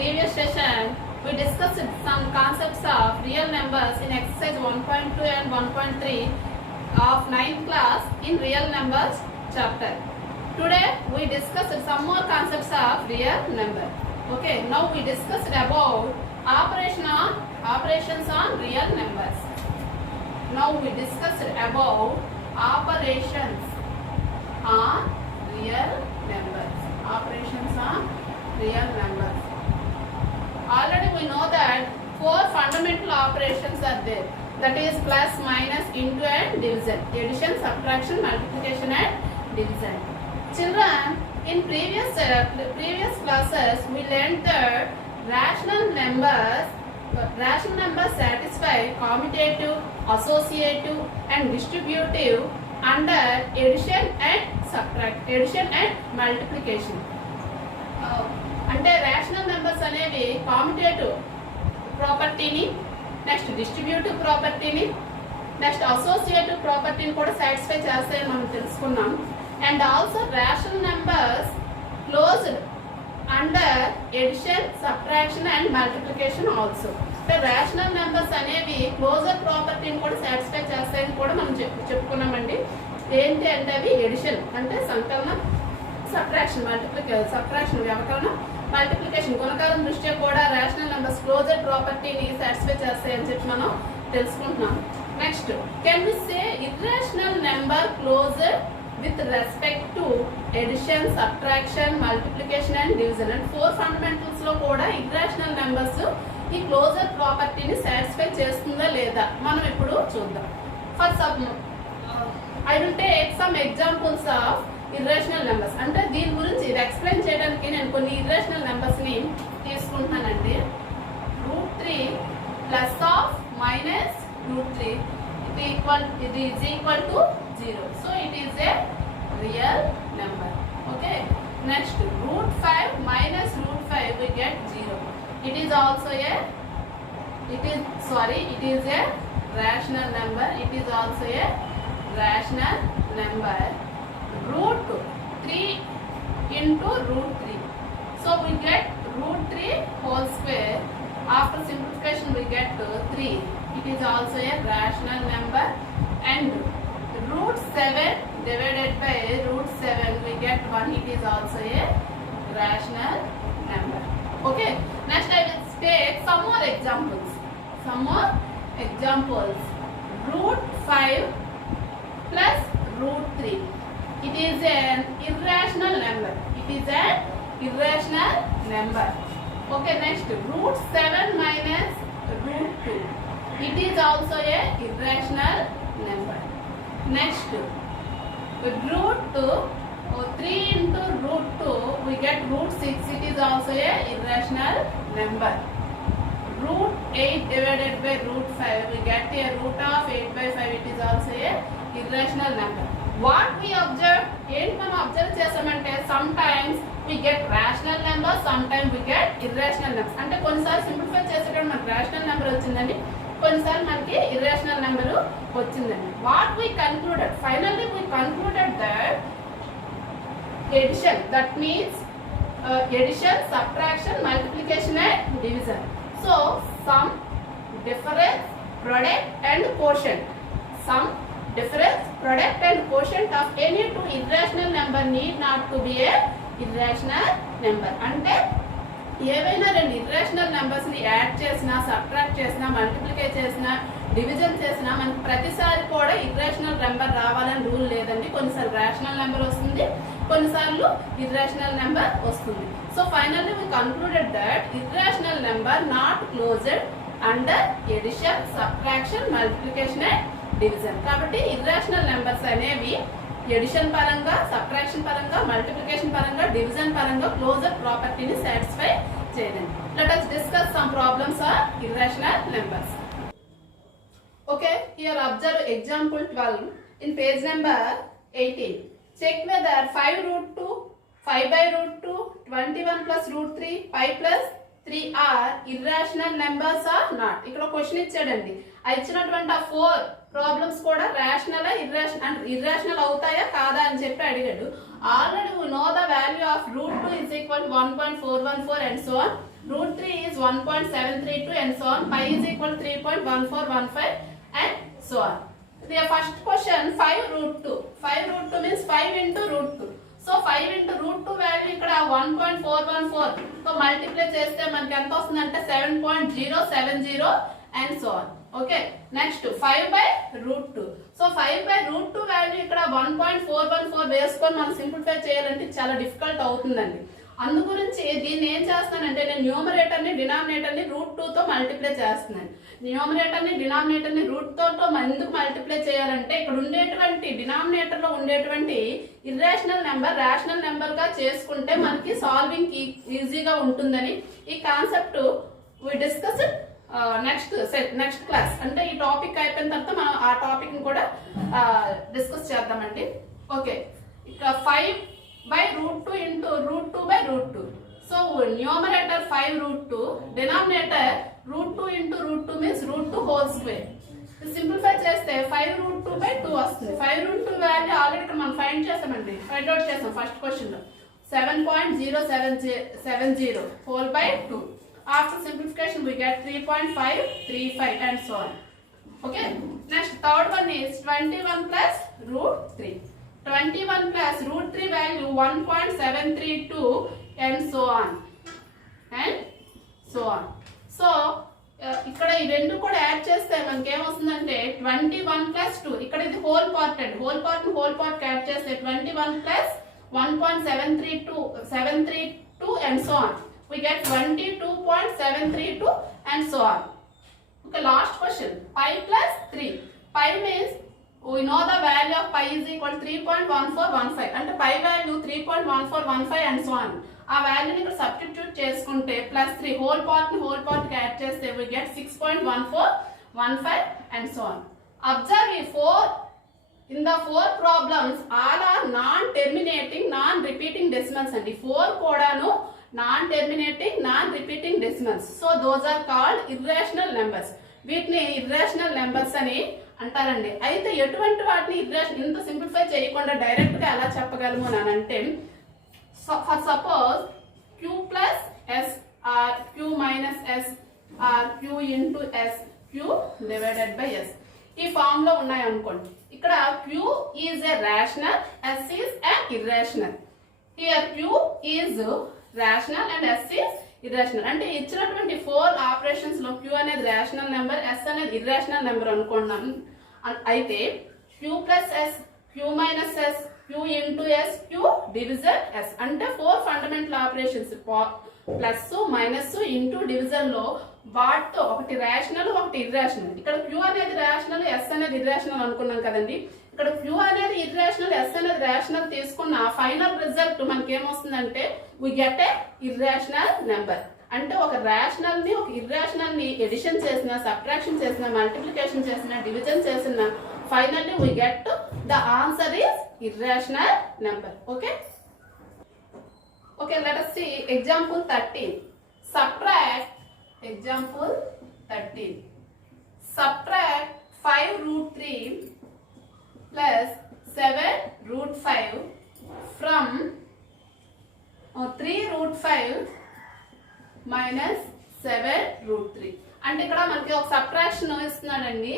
previous session, we discussed some concepts of real numbers in exercise 1.2 and 1.3 of 9th class in real numbers chapter. Today, we discussed some more concepts of real number. Okay, now we discussed about operations on real numbers. Now we discussed about operations on real numbers. Operations on real numbers. Already we know that four fundamental operations are there. That is plus, minus, into and division. Addition, subtraction, multiplication and division. Children, in previous classes we learned that rational numbers satisfy commutative, associative and distributive under addition and multiplication. అంటే rational numbers అనేవి commutative ప్రాపర్టీని, next distributive ప్రాపర్టీని, next associative ప్రాపర్టీని కూడా satisfy చేస్తాయని మనం తెలుసుకున్నాం. And also rational numbers closed under addition, subtraction and multiplication also. అంటే రేషనల్ నెంబర్స్ అనేవి క్లోజర్ ప్రాపర్టీని కూడా సాటిస్ఫై చేస్తాయని కూడా మనం చెప్పుకున్నామండి. ఏంటి అంటే అవి ఎడిషన్ అంటే సంకలనం, సబ్ట్రాక్షన్ సబ్ట్రాక్షన్ వ్యవకలనం, మల్టిప్లికేషన్ గుణకారం దృష్ట్యా కూడా రేషనల్ నెంబర్స్ క్లోజర్ ప్రాపర్టీని సాటిస్ఫై చేస్తాయని చెప్పి మనం తెలుసుకుంటున్నాం. Next, can we say irrational number closure with respect to addition, subtraction, multiplication and division. And four fundamentals లో కూడా ఇర్రేషనల్ నెంబర్స్ ఈ క్లోజర్ ప్రాపర్టీని సాటిస్ఫై చేస్తుందా లేదా మనం ఇప్పుడు చూద్దాం. For some I will take some examples of irrational numbers. అంటే దీని గురించి ఇది ఎక్స్ప్లెయిన్ చేయడానికి నేను కొన్ని ఇర్రేషనల్ నెంబర్స్ ని తీసుకుంటున్నానండి. √3 ప్లస్ ఆఫ్ మైనస్ √3 ఇది is equal to 0. So it is A real number. Okay, next √5 minus √5 we get 0. It is also a rational number. It is also a rational number. √3 into √3. So we get √3 whole square. After simplification we get 3. It is also a rational number. And √7 divided by √7 we get 1. It is also a rational number. Okay. Next I will take some more examples. √5 plus √3. It is an irrational number. Okay, next √7 minus √2. It is also a irrational number. Next, √3 into √2 we get √6. It is also a irrational number. √8 divided by √5 we get a root of 8 by 5. It is also a irrational number. What we observe, ఏంటి మనం observe చేసామంటే some times we get rational numbers, sometimes we get irrational numbers. అంటే కొన్నిసార్లు simplify చేసేటప్పుడు మనకి rational number వచ్చిందండి, కొన్నిసార్లు మనకి ఇర్రేషనల్ నెంబర్ వచ్చిందండి. What we concluded, finally we concluded that addition, that means addition, subtraction, multiplication and division. So sum, difference, product and quotient. Sum, difference, product and quotient of any two irrational number need not to be a irrational number. అంటే ఏవైనా రెండు irrational numbers ని add చేసినా, subtract చేసినా, మల్టిప్లికై చేసినా, division చేసినా మనకి ప్రతిసారి కూడా ఇర్రేషనల్ నెంబర్ రావాలని రూల్ లేదండి. కొన్నిసార్లు రేషనల్ నెంబర్ వస్తుంది, కొన్నిసార్లు ఇర్రేషనల్ నెంబర్ వస్తుంది. So finally we concluded that irrational number not closed under addition, subtraction, multiplication and division. కాబట్టి ఇర్రేషనల్ నెంబర్స్ అనేవి ఎడిషన్ పరంగా, సబ్ట్రాక్షన్ పరంగా, మల్టిప్లికేషన్ పరంగా, డివిజన్ పరంగా క్లోజర్ ప్రాపర్టీని సాటిస్ఫై చేయదండి. Let us discuss some problems of irrational numbers. Okay, here observe example 12 in page number 18. Check whether 5√2, 5 by √2, 21 plus √3, 5 plus 3 are irrational numbers or not. ఇక్కడ question ఇచ్చాడండి. ఆ ఇచ్చినటువంటి ఆ 4 ప్రాబ్లమ్స్ కూడా రేషనల్ ఇర్రేషనల్ అవుతాయా కాదా అని చెప్పి అడిగాడు. Already we know the value of √2 is equal to 1.414 and so on. root 3 is 1.732 and so on. Pi is equal to 3.1415 and so on. The first question 5 root 2. 5 root 2 means 5 into root 2. So 5 into root 2 value ఇక్కడ 1.414 తో multiply చేస్తే మనకి ఎంత వస్తుందంటే 7.070 and so on. Okay next 5 by root 2. So 5 by root 2 value ఇక్కడ 1.414 వేసుకొని మనం simplify చేయాలంటే చాలా డిఫికల్ట్ అవుతుందండి. అందు గురించి దీన్ని ఏం చేస్తానంటే నేను న్యూమరేటర్ ని డినామినేటర్ ని రూట్ 2 తో మల్టిప్లై చేస్తున్నాను. న్యూమరేటర్ ని డినామినేటర్ ని రూట్ 2 తో ఎందుకు మల్టిప్లై చేయాలంటే ఇక్కడ ఉండేటువంటి డినామినేటర్ లో ఉండేటువంటి ఇర్రేషనల్ నెంబర్ రేషనల్ నెంబర్ గా చేసుకుంటే మనకి సాల్వింగ్ ఈజీగా ఉంటుందని ఈ concept we discuss next class. అంటే ఈ టాపిక్ అయిపోయిన తర్వాత మనం ఆ టాపిక్ ని కూడా డిస్కస్ చేద్దామండి. ఓకే ఇక 5 by root 2 into root 2 by root 2. So numerator 5 root 2, denominator root 2 into root 2 means root 2 whole square. Simplify చేస్తే 5 root 2 by 2 వస్తుంది. 5 root 2 వాల్యూ ఆల్రెడీ ఇక్కడ మనం ఫైండ్ చేసామండి, ఫైండ్ అవుట్ చేసాం ఫస్ట్ క్వశ్చన్ లో 7.070 whole by 2. After simplification we get 3.535 and so on. Okay, next third one is 21 plus root 3. 21 plus root 3 value 1.732 and so on and so on. So ఇక్కడ ఈ రెండు కూడా add చేస్తే మనకి ఏమొస్తుందంటే 21 plus 2. ఇక్కడ ఇది హోల్ పార్ట్ అండి, హోల్ పార్ట్ ని హోల్ పార్ట్ యాడ్ చేస్తే 21 plus 1.732 and so on. We get 22.732 and so on. Okay, last question. Pi plus 3. Pi means we know the value of pi is equal to 3.1415 అంటే pi value 3.1415 and so on. ఆ వాల్యూని ఇక్కడ substitute చేసుకుంటే plus 3 whole part ని whole part కి add చేస్తే we get 6.1415 and so on. Observe the 4 in the 4 problems all are non terminating non repeating decimals అండి. 4 కూడాను non terminating non repeating decimals. So those are called irrational numbers. వీటిని irrational numbers అని అంటారండి. అయితే ఎటువంటి వాటిని ఇంత సింప్లిఫై చేయకుండా డైరెక్ట్ గా ఎలా చెప్పగలము అని అంటే for suppose q plus S or q minus S or q into S q divided by S ఈ ఫామ్ లో ఉన్నాయి అనుకోండి. ఇక్కడ q is a rational, s is a irrational. Here q is rational and s is irrational. అంటే ఇచ్చినటువంటి 4 operations లో q అనేది rational number, s అనేది ఇర్రేషనల్ నెంబర్ అనుకున్నాను. అయితే q plus s, q minus s, q into s, q division s అంటే 4 fundamental operations plus minus into division లో వాటితో ఒకటి రేషనల్ ఒకటి ఇర్రేషనల్. ఇక్కడ q అనేది రేషనల్, s అనేది ఇర్రేషనల్ అనుకున్నాం కదండి. ఇక్కడ q అనేది ఇర్రేషనల్, s అనేది రేషనల్ తీసుకున్న ఫైనల్ రిజల్ట్ మనకి ఏమొస్తుందంటే we get a irrational number. అంటే ఒక రేషనల్ ని ఒక ఇర్రేషనల్ ని ఎడిషన్ చేసిన, సబ్ట్రాక్షన్ చేసిన, మల్టిప్లికేషన్ చేసిన, డివిజన్ చేసిన finally we get the answer is irrational number. Okay, let us see example 13. Subtract example 13. Subtract 5 root 3 plus 7 root 5 from 3 root 5 minus 7 root 3. అంటే ఇక్కడ మనకి ఒక సబ్ట్రాక్షన్ ఇస్తున్నానండి.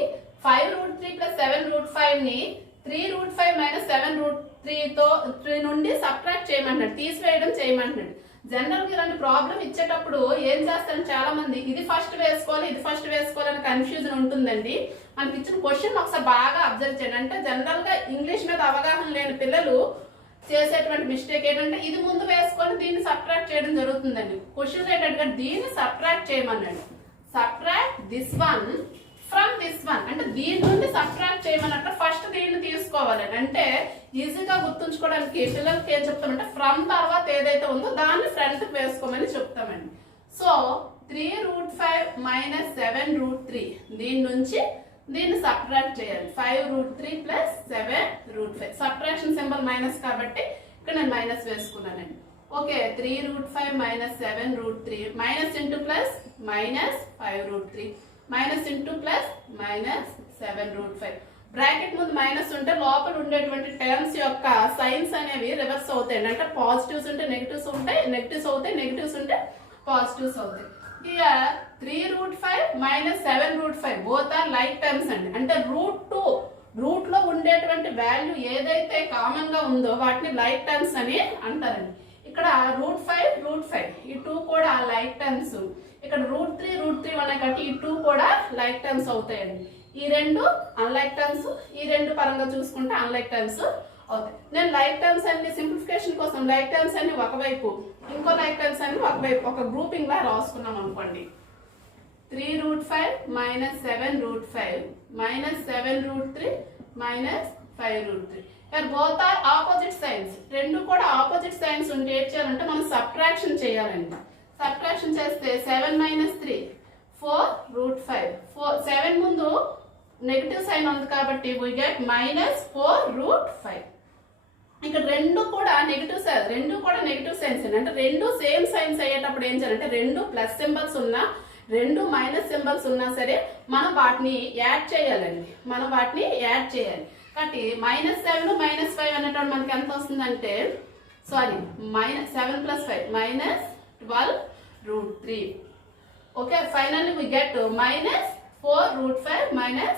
5 root 3 ప్లస్ 7 root 5 ని 3 root 5 minus 7 root 3 నుండి subtract చేయమంటున్నాడు, తీసివేయడం చేయమంటున్నాడు. General గా ఇలాంటి ప్రాబ్లం ఇచ్చేటప్పుడు ఏం చేస్తారు చాలా మంది, ఇది ఫస్ట్ వేసుకోవాలి ఇది ఫస్ట్ వేసుకోవాలని కన్ఫ్యూజన్ ఉంటుందండి. మనకి ఇచ్చిన క్వశ్చన్ ఒకసారి బాగా అబ్జర్వ్ చేయండి. అంటే జనరల్ గా ఇంగ్లీష్ మీద అవగాహన లేని పిల్లలు చేసేటువంటి మిస్టేక్ ఏంటంటే ఇది ముందు వేసుకొని దీన్ని సబ్ట్రాక్ట్ చేయడం జరుగుతుందండి. క్వశ్చన్ ఏంటంటే దీన్ని సబ్ట్రాక్ట్ చేయమన్నాడు. Subtract this one from this one అంటే దీని నుండి సబ్ట్రాక్ట్ చేయమన్నట్టు ఫస్ట్ దీన్ని తీసుకోవాలండి. అంటే ఈజీగా గుర్తుంచుకోవడానికి పిల్లలకి ఏం చెప్తామంటే ఫ్రమ్ తర్వాత ఏదైతే ఉందో దాన్ని ఫ్రంట్ వేసుకోమని చెప్తామండి. సో 3 root 5 మైనస్ 7 root 3 దీని నుంచి దీన్ని సబ్ట్రాక్ట్ చేయాలి. 5 root 3 plus 7 root 5 subtraction symbol minus కాబట్టి ఇక్కడ నేను మైనస్ వేసుకున్నానండి. Okay 3 root 5 minus 7 root 3 minus into plus minus 5 root 3 minus into plus minus 7 root 5. Bracket ముందు మైనస్ ఉంటే లోపల ఉండేటువంటి టర్మ్స్ యొక్క సైన్స్ అనేవి రివర్స్ అవుతాయి. అంటే పాజిటివ్స్ ఉంటే నెగిటివ్స్ ఉంటాయి, నెగిటివ్స్ అవుతాయి నెగిటివ్స్ ఉంటే పాజిటివ్స్ అవుతాయి. Here 3 root 5 minus 7 root 5 both are like terms అండి. అంటే రూట్ లో ఉండేటువంటి వాల్యూ ఏదైతే కామన్ గా ఉందో వాటిని లైక్ టర్మ్స్ అని అంటారండి. ఇక్కడ √5 ఈ 2 కూడా లైక్ టర్మ్స్. ఇక్కడ √3 ఉన్నాయి కాబట్టి ఈ 2 కూడా లైక్ టర్మ్స్ అవుతాయండి. ఈ రెండు అన్లైక్ టర్మ్స్, ఈ రెండు పరంగా చూసుకుంటే అన్లైక్ టర్మ్స్ అవుతాయి. నేను లైక్ టర్మ్స్ అన్ని సింప్లిఫికేషన్ కోసం లైక్ టర్మ్స్ అన్ని ఒకవైపు, ఇంకో లైక్ టర్మ్స్ అన్ని ఒకవైపు ఒక గ్రూపింగ్ లా రాసుకున్నాం అనుకోండి. 3 √5 minus 7 √5 minus 7 √3 minus 5 √3. Here both are opposite signs. రెండు కూడా ఆపోజిట్ సైన్స్ ఉంటే ఏం చేయాలంటే మనం సబ్ట్రాక్షన్ చేయాలండి. సబ్ట్రాక్షన్ చేస్తే 7 minus 3 4 √5. 7 ముందు నెగటివ్ సైన్ ఉంది కాబట్టి we get minus 4 √5. ఇక్కడ రెండు కూడా నెగటివ్ సైన్స్ అంటే రెండు సేమ్ సైన్స్ అయ్యేటప్పుడు ఏం చేయాలంటే రెండు ప్లస్ సింబల్స్ ఉన్నా రెండు మైనస్ సింబల్స్ ఉన్నా సరే మనం వాటిని యాడ్ చేయాలండి. కాబట్టి -7 -5 అనేటప్పుడు మనకి ఎంత వస్తుందంటే -7 + 5 -12 √3. Okay, finally we get -4 √5 -12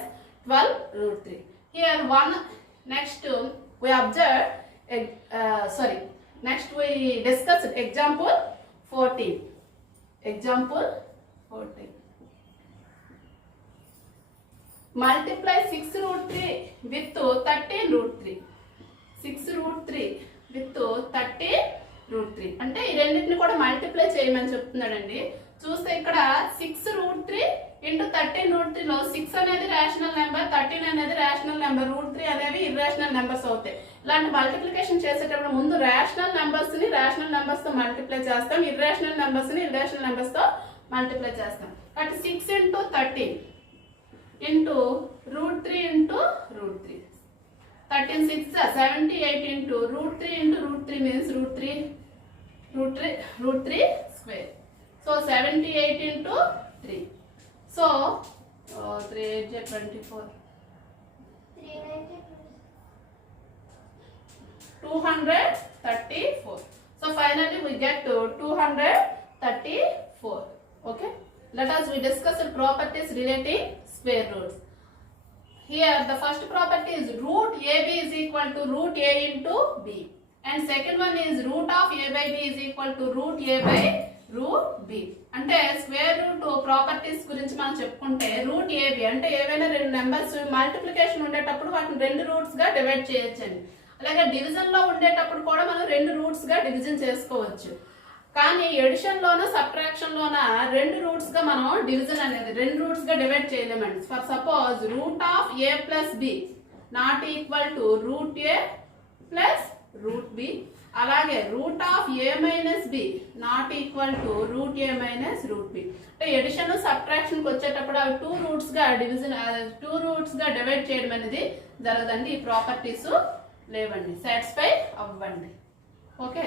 √3. Here next we observe next we discuss example 14. Multiply 6 √3 with 13 √3. 6 √3 with 13 √3 అంటే ఈ రెండింటిని కూడా మల్టిప్లై చేయమని చెప్తున్నాడండి. చూస్తే ఇక్కడ 6 √3 into 13 √3 లో 6 అనేది రేషనల్ నెంబర్, 13 అనేది రేషనల్ నెంబర్, √3 అనేవి ఇర్రేషనల్ నెంబర్స్ అవుతాయి. ఇలాంటి మల్టిప్లికేషన్ చేసేటప్పుడు ముందు రేషనల్ నెంబర్స్ ని రేషనల్ నెంబర్స్ తో మల్టిప్లై చేస్తాం, ఇర్రేషనల్ నెంబర్స్ ని ఇర్రేషనల్ నెంబర్స్ తో మల్టిప్లై చేస్తాం. కాబట్టి 6 into 13 into √3 into √3. 13 6 78 into √3 into √3 means √3 square. So 78 into 3. So 3 8 24. 234. So finally we get to 234. Okay. Let us we discuss the properties relating square roots. Here the first property is root AB is equal to root A into B, and second one is root of A by B is equal to root A by root B. అంటే square route properties గురించి మనం చెప్పుకుంటే route AB అంటే ఏవైనా రెండు numbers multiplication ఉండేటప్పుడు వాటిని రెండు రూట్స్ గా డివైడ్ చేయొచ్చండి. అలాగే డివిజన్ లో ఉండేటప్పుడు కూడా మనం రెండు రూట్స్ గా డివిజన్ చేసుకోవచ్చు. కానీ ఎడిషన్ లోన సబ్ట్రాక్షన్ లోన రెండు రూట్స్ గా మనం డివిజన్ అనేది రెండు రూట్స్ గా డివైడ్ చేయలేమండి. For suppose root of A plus B not equal to root A plus root B. అలాగే root of A minus B not equal to root A minus root B. అంటే addition subtraction కి వచ్చేటప్పుడు అవి two roots గా divide చేయడం అనేది జరగదండి. ఈ ప్రాపర్టీస్ లేవండి, సాటిస్ఫై అవ్వండి. Okay,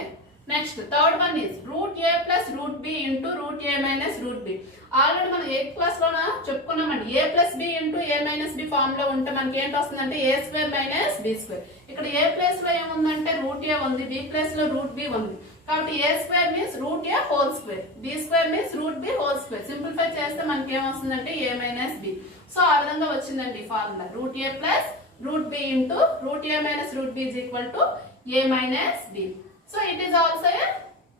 next third one is root A plus root B into root A minus root B. Already మనం 8th క్లాస్ లోన చెప్పుకున్నామండి. A plus B into A minus B form లో ఉంటే మనకి ఏంటి వస్తుందంటే A² - B². ఇక్కడ A ప్లేస్ లో ఏముందంటే రూట్ A ఉంది, B ప్లేస్ లో రూట్ B ఉంది. కాబట్టి A² means route A whole square, B² means route B whole square. Simplify చేస్తే మనకి ఏమొస్తుందంటే A minus B. సో ఆ విధంగా వచ్చిందండి ఈ formula. Root A plus root B into root A minus root B is equal to A minus B. So it is also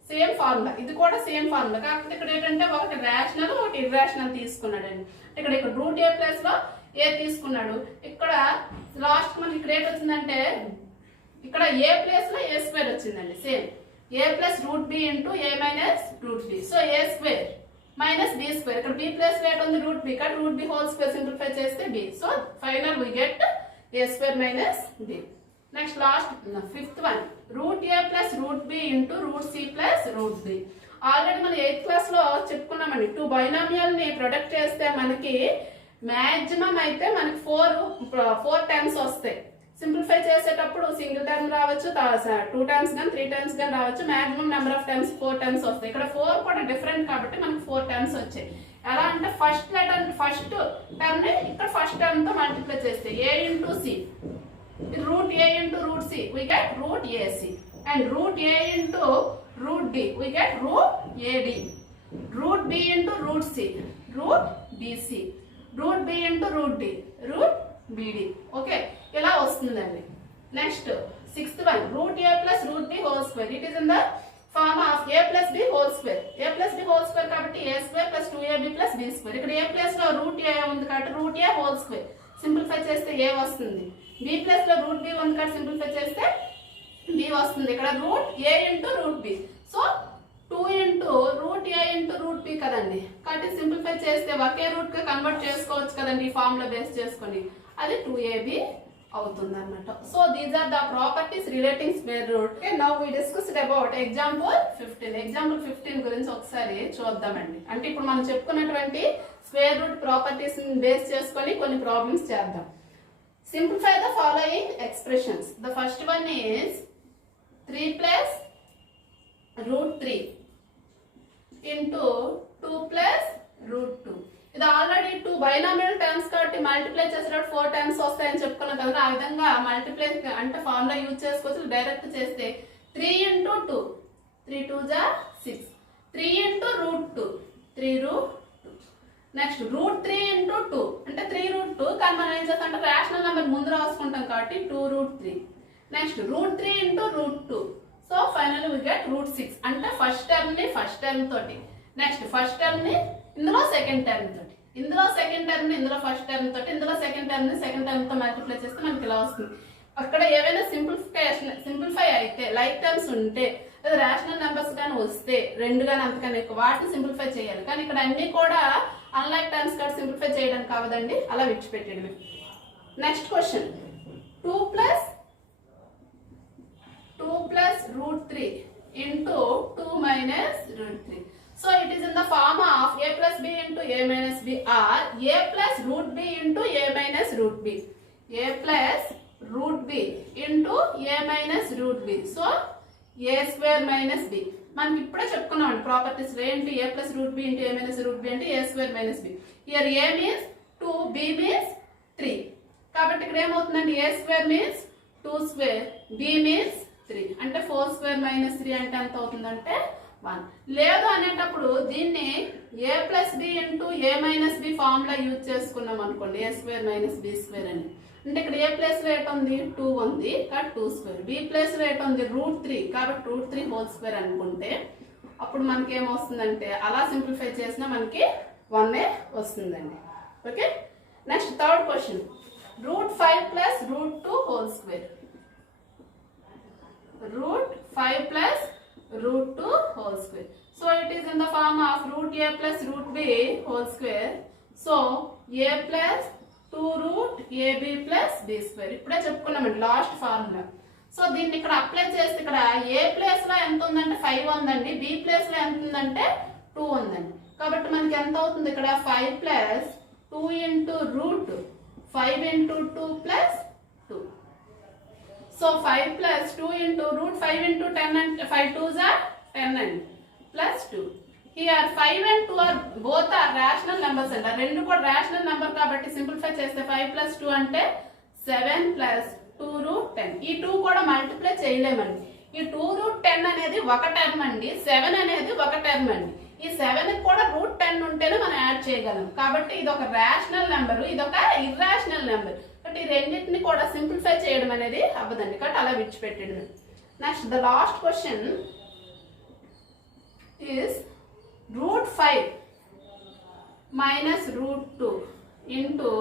same formula. ఇది కూడా same formula, కాకపోతే ఇక్కడ ఏంటంటే ఒకటి రేషనల్ ఒకటి ఇర్రేషనల్ తీసుకున్నాడండి. ఇక్కడ రూట్ A ప్లస్ లో A తీసుకున్నాడు. ఇక్కడ లాస్ట్ మనకి ఇక్కడ ఏంటి వచ్చిందంటే ఇక్కడ A ప్లేస్ లో A² వచ్చిందండి. Same A plus root B into A minus root B. So A² minus B². ఇక్కడ B ప్లేస్ లో ఉంది రూట్ B, కాబట్టి root B whole square simplify చేస్తే B. So final we get A² minus B. Next last fifth one root A plus root B into root C plus root B. Already మనం 8th class లో చెప్పుకున్నామండి. Two binomial ని product చేస్తే మనకి maximum అయితే మనకి 4 times వస్తాయి. Simplify చేసేటప్పుడు సింగిల్ టర్మ్ రావచ్చు, 2 టైమ్స్ కానీ 3 టైమ్స్ కానీ రావచ్చు. Maximum number of times 4 times వస్తాయి. ఇక్కడ 4 కూడా డిఫరెంట్ కాబట్టి మనకి 4 టైమ్స్ వచ్చాయి. ఎలా అంటే ఫస్ట్ టర్మ్ ని ఇక్కడ ఫస్ట్ టర్మ్ తో మల్టిప్లై చేస్తే A into C, root A into root C we get root AC, and root A into root D we get root AD. root b into root c, root bc, root b into root d, root bd. Okay, ఇలా వస్తుందండి. Next sixth one, root a plus root b whole square. It is in the form of a plus b whole square. a plus b whole square కాబట్టి a square plus 2ab plus b square. ఇక్కడ a place లో root a ఉంది కాబట్టి root a whole square. Simplify చేస్తే a వస్తుంది. b place లో root b ఉంది కాబట్టి సింప్లిఫై చేస్తే b వస్తుంది. ఇక్కడ root a into root b. So 2 into root a into root b కదండి. కాబట్టి సింప్లిఫై చేస్తే ఒకే రూట్ గా కన్వర్ట్ చేసుకోవచ్చు కదండి ఈ ఫార్ములా బేస్ చేసుకొని. అది 2ab అవుతుంది అన్నమాట. So these are the properties relating square root. Okay, now we discussed about example 15. Example 15 గురించి ఒకసారి చూద్దామండి. అంటే ఇప్పుడు మనం చెప్పుకున్నటువంటి స్క్వేర్ రూట్ ప్రాపర్టీస్ బేస్ చేసుకొని కొన్ని ప్రాబ్లమ్స్ చేద్దాం. Simplify the following expressions. The first one is 3 plus root 3 into 2 plus root 2. ఇది ఆల్రెడీ 2 బైనామియల్ టర్మ్స్ కాబట్టి మల్టిప్లై చేసేటప్పుడు 4 టైమ్స్ వస్తాయని చెప్పుకున్నాం కదా. ఆ విధంగా మల్టిప్లై అంటే ఫార్ములా యూజ్ చేసుకోవచ్చు. డైరెక్ట్ చేస్తే 3 into 2, 3 2s are 6, 3 into root 2, 3 root 2. Next root 3 into 2 అంటే 3 root 2, కానీ మనం ఏం చేస్తాం అంటే రేషనల్ నెంబర్ ముందు రాసుకుంటాం కాబట్టి 2 root 3. Next root 3 into root 2. So finally we get root 6 అంటే ఫస్ట్ టర్మ్ ని ఫస్ట్ టర్మ్ తోటి, నెక్స్ట్ ఫస్ట్ టర్మ్ ని ఇందులో సెకండ్ టర్మ్ తోటి, ఇందులో సెకండ్ టర్మ్ ని ఇందులో ఫస్ట్ టర్మ్ తోటి, ఇందులో సెకండ్ టర్మ్ ని సెకండ్ టర్మ్ తో మల్టిప్లై చేస్తే మనకి ఇలా వస్తుంది. అక్కడ ఏవైనా సింప్లిఫై అయితే లైక్ టర్మ్స్ ఉంటే లేదా రేషనల్ నెంబర్స్ కానీ వస్తే రెండు కానీ అంతకన్నా ఎక్కువ వాటిని సింప్లిఫై చేయాలి. కానీ ఇక్కడ అన్ని కూడా అన్లైక్ టర్మ్స్ కాబట్టి సింప్లిఫై చేయడానికి కావదండి, అలా విడిచిపెట్టేది. Next question 2 plus root 3 into 2 minus root 3. So it is in the form of a plus b into a minus b or a plus root b into a minus root b. a plus root b into a minus root b. So a square minus b. మనకి ఇప్పుడే చెప్పుకున్నాం properties ఏంటి, a plus root b into a minus root b అంటే a square minus b. Here a means 2, b means 3. కాబట్టి ఇక్కడ ఏమవుతుందండి, a square means 2 square, b means 3 అంటే 4 square minus 3 అంటే ఎంత అవుతుందంటే 1. లేదు అనేటప్పుడు దీన్ని a plus b into a minus b formula use చేసుకున్నాం అనుకోండి, a square minus b square అని. అంటే ఇక్కడ a ప్లేస్ లో ఏట ఉంది 2 ఉంది కాబట్టి 2 square, b ప్లేస్ లో ఏట ఉంది root 3 కాబట్టి root 3 whole square అనుకుంటే అప్పుడు మనకి ఏమొస్తుందంటే అలా సింప్లిఫై చేసినా మనకి 1 వస్తుందండి. Okay, next third question root 5 plus root 2 whole square. Root 5 plus root 2 whole square. So it is in the form of root a plus root b whole square. So a plus 2 root ab plus b square. ఇప్పుడే చెప్పుకున్నామండి last formula. So దీన్ని ఇక్కడ apply చేస్తే ఇక్కడ a place లో ఎంత ఉందంటే 5 ఉందండి, b place లో ఎంత ఉందంటే 2 ఉందండి. కాబట్టి మనకి ఎంత అవుతుంది ఇక్కడ 5 plus 2 into root 5 into 2 plus 2. So 5 plus 2 into root 5 into 10 and 5 2s are 10 and plus 2. Here 5 and 2 are both are rational numbers and రెండు కూడా rational number కాబట్టి సింప్లిఫై చేస్తే 5 plus 2 అంటే 7 plus 2 root 10. ఈ 2 కూడా మల్టిప్లై చేయలేమండి. ఈ 2 root 10 అనేది ఒక టర్మ్ అండి, 7 అనేది ఒక టర్మ్ అండి. ఈ 7 కూడా రూట్ 10 ఉంటేనే మనం యాడ్ చేయగలం. కాబట్టి ఇది ఒక రేషనల్ నెంబర్, ఇది ఒక ఇర్రేషనల్ నెంబర్. కాబట్టి ఈ రెండింటిని కూడా సింప్లిఫై చేయడం అనేది అవ్వదండి, కాబట్టి అలా విడిచిపెట్టండి. Next the last question is root 5 minus root 2 into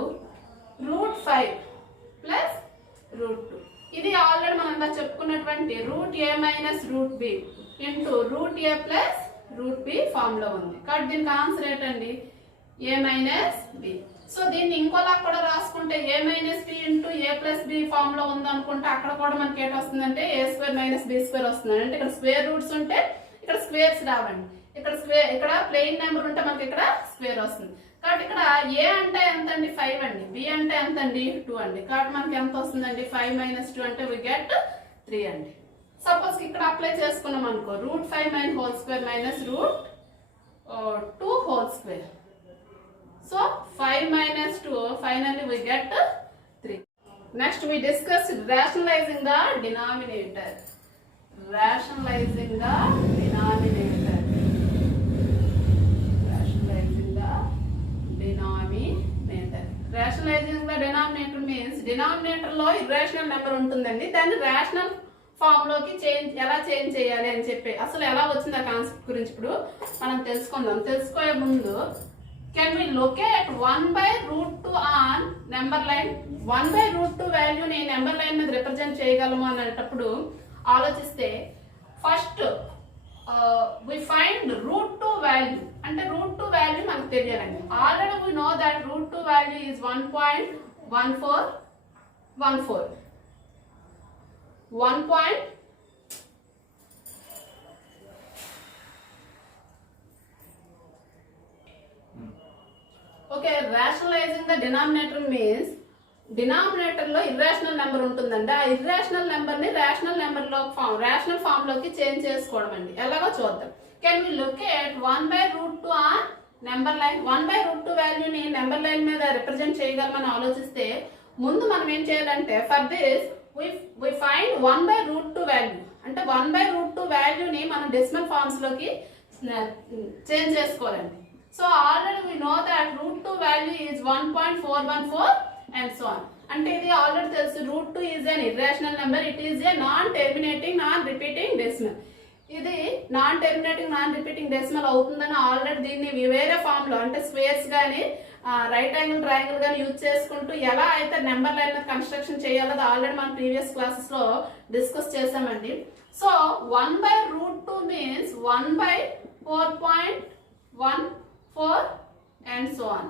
root 5 plus root 2. ఇది ఆల్రెడీ మనం చెప్పుకున్నటువంటి root a minus root b into root a plus root b formula ఉంది. కాబట్టి దీనికి ఆన్సర్ ఏంటండి a minus b. సో దీన్ని ఇంకోలా కూడా రాసుకుంటే a minus b into a plus b formula ఉంది అనుకుంటే అక్కడ కూడా మనకి ఏంటి వస్తుందంటే a square minus b square వస్తుంది. అంటే ఇక్కడ స్క్వేర్ రూట్స్ ఉంటే ఇక్కడ స్క్వేర్స్ రావండి, ఇక్కడ స్క్వేర్ ఇక్కడ ప్లెయిన్ నెంబర్ ఉంటే మనకి ఇక్కడ స్క్వేర్ వస్తుంది. కాబట్టి ఇక్కడ a అంటే ఎంత అండి 5 అండి, b అంటే ఎంత అండి 2 అండి. కాబట్టి మనకి ఎంత వస్తుందండి 5 minus 2 అంటే we get 3 అండి. సపోజ్ ఇక్కడ అప్లై చేసుకున్నాం అనుకో root 5 minus whole square minus root 2 whole square. So 5 minus 2 finally we get 3. Next we discuss rationalizing the denominator. Rationalizing the denominator. Rationalizing the denominator means denominator లో irrational number ఉంటుందండి, దాన్ని rational form లోకి ఎలా change చేయాలి అని చెప్పి అసలు ఎలా వచ్చింది ఆ కాన్సెప్ట్ గురించి ఇప్పుడు మనం తెలుసుకుందాం. తెలుసుకోయే ముందు can we locate 1/√2 on number line? 1/√2 వాల్యూని నెంబర్ లైన్ మీద రిప్రజెంట్ చేయగలము అనేటప్పుడు ఆలోచిస్తే ఫస్ట్ we find √2 value. అంటే √2 వాల్యూ మనకు తెలియాలండి. Already we know that √2 value is 1.1414. 1. Okay, rationalizing the denominator means denominator లో ఇర్రేషనల్ నెంబర్ ఉంటుందండి, ఆ ఇర్రేషనల్ నెంబర్ ని రేషనల్ నెంబర్ లో రేషనల్ ఫామ్ లోకి చేంజ్ చేసుకోవడం అండి. ఎలాగో చూద్దాం. Can we locate 1/√2 on number line? 1/√2 వాల్యూని నెంబర్ లైన్ మీద రిప్రజెంట్ చేయగలమని ఆలోచిస్తే ముందు మనం ఏం చేయాలంటే for this we find 1/√2 value. అంటే 1/√2 వాల్యూని మనం డెసిమల్ ఫార్మ్స్ లోకి చేంజ్ చేసుకోవాలండి. So already we know that √2 value is 1.414 and so on. అంటే ఇది ఆల్రెడీ తెలుసు, √2 ఈజ్ an irrational number, it is a non terminating non repeating decimal. ఇది non terminating non repeating decimal అవుతుందని ఆల్రెడీ దీన్ని వేరే ఫామ్ లో అంటే స్క్వేర్స్ గానీ రైట్ యాంగిల్ ట్రయాంగిల్ గానీ యూజ్ చేసుకుంటూ ఎలా అయితే నెంబర్ లైన్ కన్స్ట్రక్షన్ చేయాలో ఆల్రెడీ మనం ప్రీవియస్ క్లాసెస్ లో డిస్కస్ చేసామండి. So 1/√2 means 1/4.14 and so on.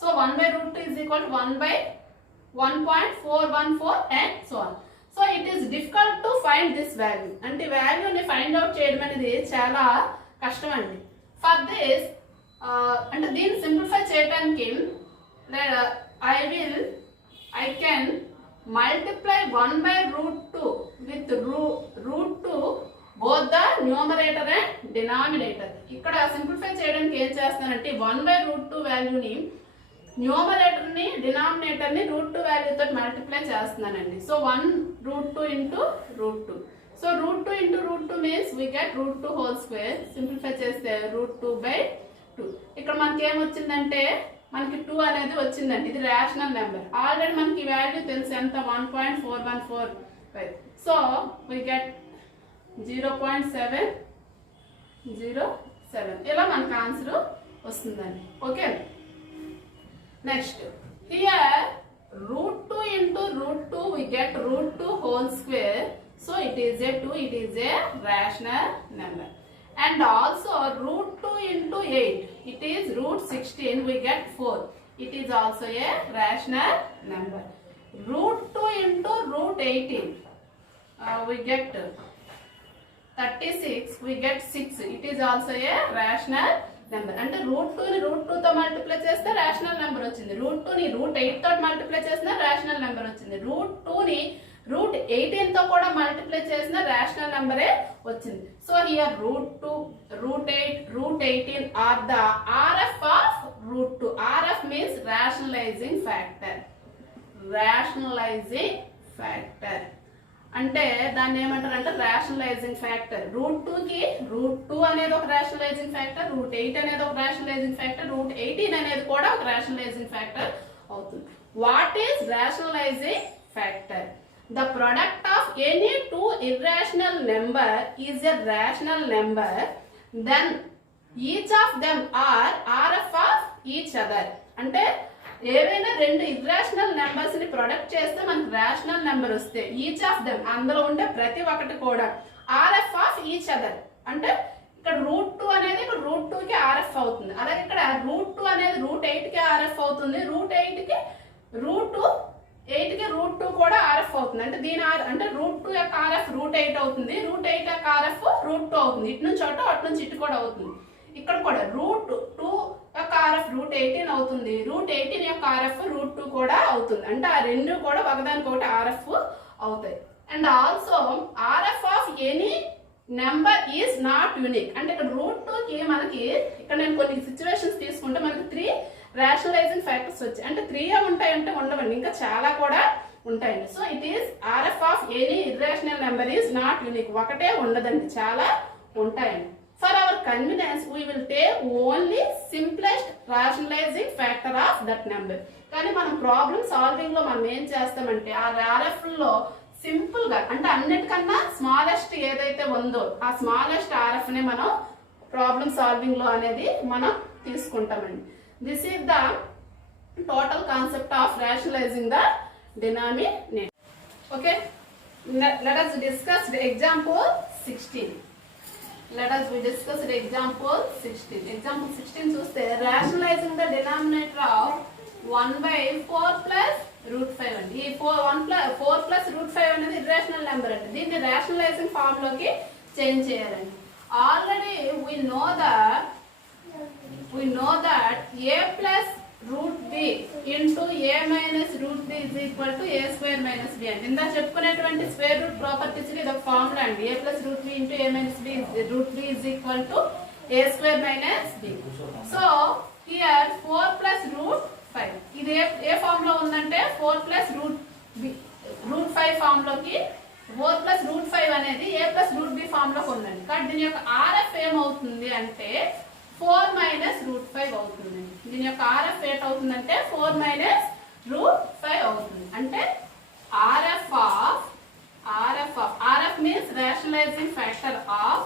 So 1/√2 is equal to 1/1.414 and so on. So it is difficult to find this value. అంటే వాల్యూని ఫైండ్ అవుట్ చేయడం అనేది చాలా కష్టం అండి. ఫర్ దిస్ అంటే దీన్ని సింప్లిఫై చేయడానికి I can multiply 1/√2 with √2 both the numerator and denominator. ఇక్కడ సింప్లిఫై చేయడానికి ఏం చేస్తానంటే 1/√2 వాల్యూని న్యూమరేటర్ ని డినామినేటర్ ని √2 వాల్యూ తోటి మల్టిప్లై చేస్తున్నానండి. So 1√2 into √2. So √2 into √2 means we get √2 whole square. Simplify చేస్తే √2/2. ఇక్కడ మనకి ఏం వచ్చిందంటే మనకి 2 అనేది వచ్చిందండి. ఇది రేషనల్ నెంబర్. ఆల్రెడీ మనకి ఈ వాల్యూ తెలుసు ఎంత, 1.414. So we get 0.707. ఇలా మనకు ఆన్సర్ వస్తుందండి. Okay, next here √2 into √2 we get √2 whole square. So it is a 2, it is a rational number. And also √2 into 8, it is √16, we get 4. It is also a rational number. √2 into √18, we get 36, we get 6. It is also a rational number. అంటే √2 ని √2 తో multiply చేస్తే rational number వచ్చింది, √2 ని √8 తో multiply చేసినా rational number వచ్చింది, √2 ని √18 తో కూడా మల్టిప్లై చేసిన రేషనల్ నెంబరే వచ్చింది. So here √2, √8, √18 are the RF of √2. RF means rationalizing factor. Rationalizing factor అంటే దాన్ని ఏమంటారు అంటే రేషనలైజింగ్ ఫ్యాక్టర్. √2 కి √2 అనేది ఒక రేషనలైజింగ్ ఫ్యాక్టర్, √8 అనేది ఒక రేషనలైజింగ్ ఫ్యాక్టర్, √18 అనేది కూడా ఒక రేషనలైజింగ్ ఫ్యాక్టర్ అవుతుంది. What is rationalizing factor? The product of any two irrational number is a rational number, then each of them are RF of each other. అంటే ఏవైనా రెండు ఇర్రేషనల్ నెంబర్స్ ని ప్రొడక్ట్ చేస్తే మనకి రేషనల్ నెంబర్ వస్తే each of them అందులో ఉండే ప్రతి ఒక్కటి కూడా RF ఆఫ్ ఈచ్ అదర్. అంటే ఇక్కడ √2 అనేది ఇక్కడ √2 కి RF అవుతుంది, అలాగే ఇక్కడ √2 అనేది √8 కి RF అవుతుంది, √8 కి √2 కూడా RF అవుతుంది. అంటే దీని అంటే √2 యొక్క RF √8 అవుతుంది, √8 యొక్క RF √2 అవుతుంది. ఇటు నుంచి అటు అటు నుంచి ఇటు కూడా అవుతుంది. ఇక్కడ కూడా √2 యొక్క RF √18 అవుతుంది, √18 యొక్క RF √2 కూడా అవుతుంది. అంటే ఆ రెండు కూడా ఒకదానికొకటి RF అవుతాయి. And also RF of any number is not unique. అంటే ఇక్కడ √2 కి మనకి ఇక్కడ నేను కొన్ని సిచ్యువేషన్స్ తీసుకుంటే మనకి 3 రేషనలైజింగ్ ఫ్యాక్టర్స్ వచ్చాయి. అంటే 3 ఉంటాయంటే ఉండవండి, ఇంకా చాలా కూడా ఉంటాయండి. So it is RF of any irrational number is not unique. ఒకటే ఉండదండి, చాలా ఉంటాయండి. For hour convenience we will take only simplest rationalizing factor of that number. కానీ మనం ప్రాబ్లమ్ సాల్వింగ్ లో మనం ఏం చేస్తామంటే ఆ ఆర్ఎఫ్ లో సింపుల్ గా అంటే అన్నిటికన్నా స్మాలెస్ట్ ఏదైతే ఉందో ఆ స్మాలెస్ట్ ఆర్ఎఫ్ ని మనం ప్రాబ్లమ్ సాల్వింగ్ లో అనేది మనం తీసుకుంటామండి. This is the total concept of rationalizing the denominator. Okay, let us discuss the example 16. Let us discuss the example 16. Example 16 చూస్తే rationalizing the denominator of 1/4 plus root 5 అండి. ఈ 4 plus root 5 అనేది irrational number అండి. దీన్ని rationalizing form లోకి change చేయాలండి. Already we know that a plus root b into a minus root b is equal to a square minus b అండి. ఇందా చెప్పుకునేటువంటి స్క్వేర్ రూట్ ప్రాపర్టీస్ కి ఇది ఒక ఫార్ములా అండి. a plus root b into a minus b root b is equal to a square minus b. So here 4 plus root 5 ఇది ఏ form లో ఉందంటే 4 plus root 5 ఫామ్ లోకి 4 plus root 5 అనేది a plus root b form లోకి ఉందండి. కాబట్టి దీని యొక్క RF ఏమవుతుంది అంటే 4 minus root 5 అవుతుంది. దీని యొక్క RF ఏమవుతుందంటే 4 minus root 5 అవుతుంది. అంటే RF means rationalizing factor of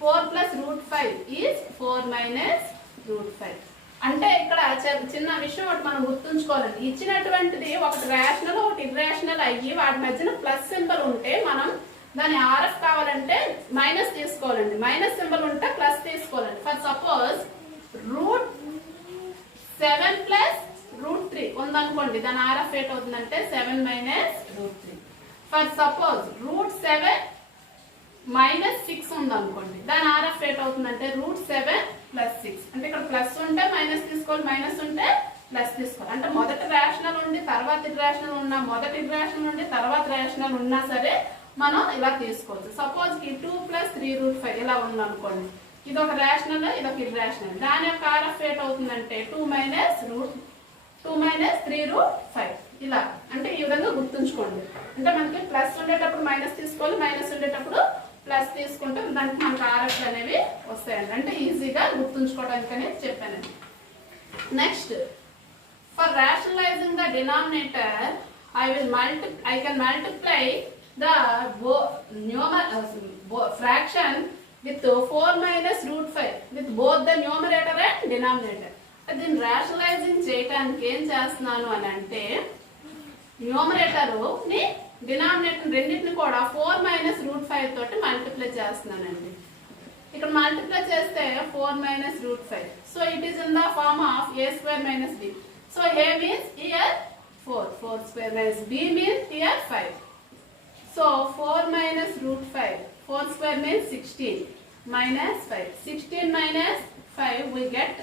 4 plus root 5 is 4 minus root 5. అంటే ఇక్కడ చిన్న విషయం ఒకటి మనం గుర్తుంచుకోవాలండి. ఇచ్చినటువంటిది ఒకటి రేషనల్ ఒకటి ఇర్రేషనల్ అయ్యి వాటి మధ్యన ప్లస్ సింబల్ ఉంటే మనం దాని RF కావాలంటే మైనస్ తీసుకోవాలండి. మైనస్ సింబల్ ఉంటే ప్లస్ తీసుకోవాలండి. For suppose root 7 plus root 3 ఉందనుకోండి, దాని RF ఏట్ అవుతుందంటే 7 minus root 3. For suppose root 7 minus 6 ఉందనుకోండి, దాని RF ఏట్ అవుతుందంటే రూట్ 7 ప్లస్ 6. అంటే ఇక్కడ ప్లస్ ఉంటే మైనస్ తీసుకోవాలి, మైనస్ ఉంటే ప్లస్ తీసుకోవాలి. అంటే మొదటి రేషనల్ ఉండి తర్వాత ఇర్రేషనల్ ఉన్నా, మొదటి ఇర్రేషనల్ ఉండి తర్వాత రేషనల్ ఉన్నా సరే మనం ఇలా తీసుకోవచ్చు. సపోజ్ కి 2 plus 3 root 5 ఇలా ఉందనుకోండి, ఇది ఒక రేషనల్ ఇది ఒక ఇర్రేషనల్. దాని యొక్క RF ఏట్ అవుతుందంటే 2 minus 3 root 5 ఇలా. అంటే ఈ విధంగా గుర్తుంచుకోండి. అంటే మనకి ప్లస్ ఉండేటప్పుడు మైనస్ తీసుకోవాలి, మైనస్ ఉండేటప్పుడు ప్లస్ తీసుకుంటే దానికి మనకు RF అనేవి వస్తాయండి. అంటే ఈజీగా గుర్తుంచుకోవడానికి అనేది చెప్పానండి. Next, for rationalizing the denominator I can multiply the fraction with 4 minus root 5 with both the numerator and denominator. దీన్ని rationalizing చేయడానికి ఏం చేస్తున్నాను అని అంటే న్యూమరేటర్ ని డినామినేటర్ రెండింటిని కూడా 4 minus root 5 తోటి మల్టిప్లై చేస్తున్నానండి. ఇక్కడ మల్టిప్లై చేస్తే 4 minus root 5. So it is in the form of a square minus b. సో a means here 4 square minus b means here 5. So 4 minus root 5, 4 square means 16 minus 5. 16 minus 5 we get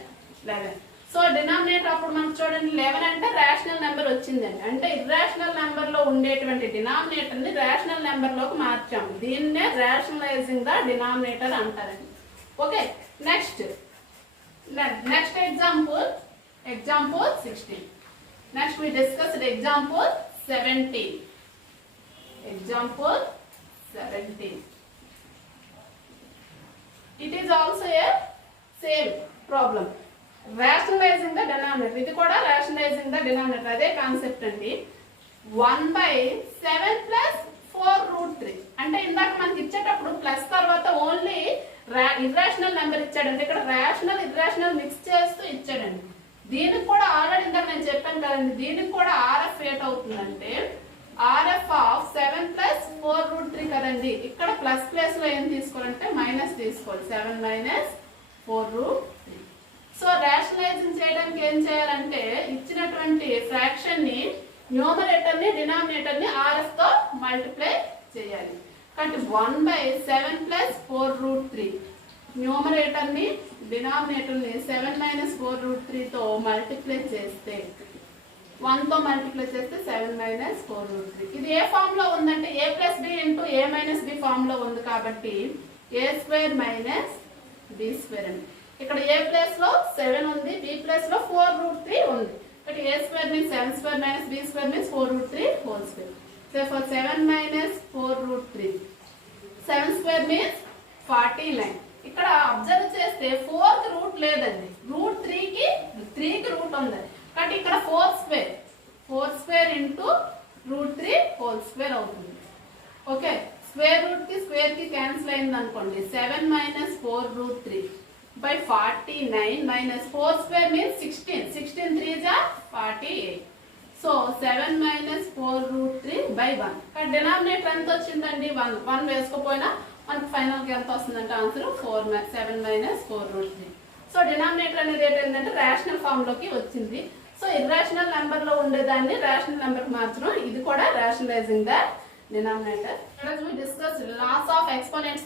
11. So denominator అప్పుడు మనకు చూడండి 11 అంటే rational number వచ్చిందండి. అంటే irrational number లో ఉండేటువంటి denominator ని రేషనల్ నెంబర్ లోకి మార్చాము. దీన్నే rationalizing the denominator అంటారండి. Okay, next example 16. Next we discuss the example 17. Example 17. It is also a same problem. Rationalizing the denominator. ఇది కూడా rationalizing the denominator. అదే కాన్సెప్ట్ అండి. 1/7 plus 4 root 3. అంటే ఇందాక మనకి ఇచ్చేటప్పుడు ప్లస్ తర్వాత ఓన్లీ ఇర్రేషనల్ నెంబర్ ఇచ్చాడండి. ఇక్కడ రేషనల్ ఇర్రేషనల్ మిక్స్ చేస్తూ ఇచ్చాడండి. దీనికి కూడా ఆల్రెడీ ఇందాక నేను చెప్పాను కదండి, దీనికి కూడా RF ఏట్ అవుతుందంటే RF ఆఫ్ 7 plus 4 root 3 కదండి. ఇక్కడ ప్లస్ ప్లేస్ లో ఏం తీసుకోవాలంటే మైనస్ తీసుకోవాలి. 7 minus 4 root 3. సో రేషనలైజింగ్ చేయడానికి ఏం చేయాలంటే ఇచ్చినటువంటి ఫ్రాక్షన్ ని న్యూమరేటర్ ని డినామినేటర్ ని RF తో మల్టిప్లై చేయాలి. కాబట్టి 1/7 plus 4 root 3 న్యూమరేటర్ ని డినామినేటర్ ని 7 minus 4 root 3 తో మల్టిప్లై చేస్తే 1 తో మల్టిప్లై చేస్తే 7 minus 4 root 3. ఇది ఏ ఫామ్ లో ఉందంటే a plus b into a minus b form లో ఉంది కాబట్టి a square minus b square అండి. ఇక్కడ a ప్లేస్ లో 7 ఉంది, b ప్లేస్ లో 4 root 3 ఉంది. కాబట్టి a square means 7 square minus b square means 4 root 3 whole square. Therefore 7 minus 4 root 3. 7 square means 49. ఇక్కడ అబ్జర్వ్ చేస్తే 4th రూట్ లేదండి. రూట్ 3కి రూట్ ఉంది కాబట్టి ఇక్కడ 4 square into root 3 whole square అవుతుంది. ఓకే, స్క్వేర్ రూట్ కి స్క్వేర్ కి క్యాన్సిల్ అయింది అనుకోండి. 7 minus 4 route 3 by 49 minus 4 square means 16. 16 3s are 48. So 7 minus 4 root 3 by 1. కానీ డినామినేటర్ ఎంత వచ్చిందండి? 1 వేసుకోపోయినా మనకు ఫైనల్ గా ఎంత వస్తుందంటే answer 7 minus 4 root 3. So denominator అనేది ఏంటంటే రేషనల్ ఫామ్ లోకి వచ్చింది. సో ఇర్రేషనల్ నెంబర్ లో ఉండేదాన్ని రేషనల్ నెంబర్ మార్చడం, ఇది కూడా rationalizing the denominator. Let us discuss laws of exponents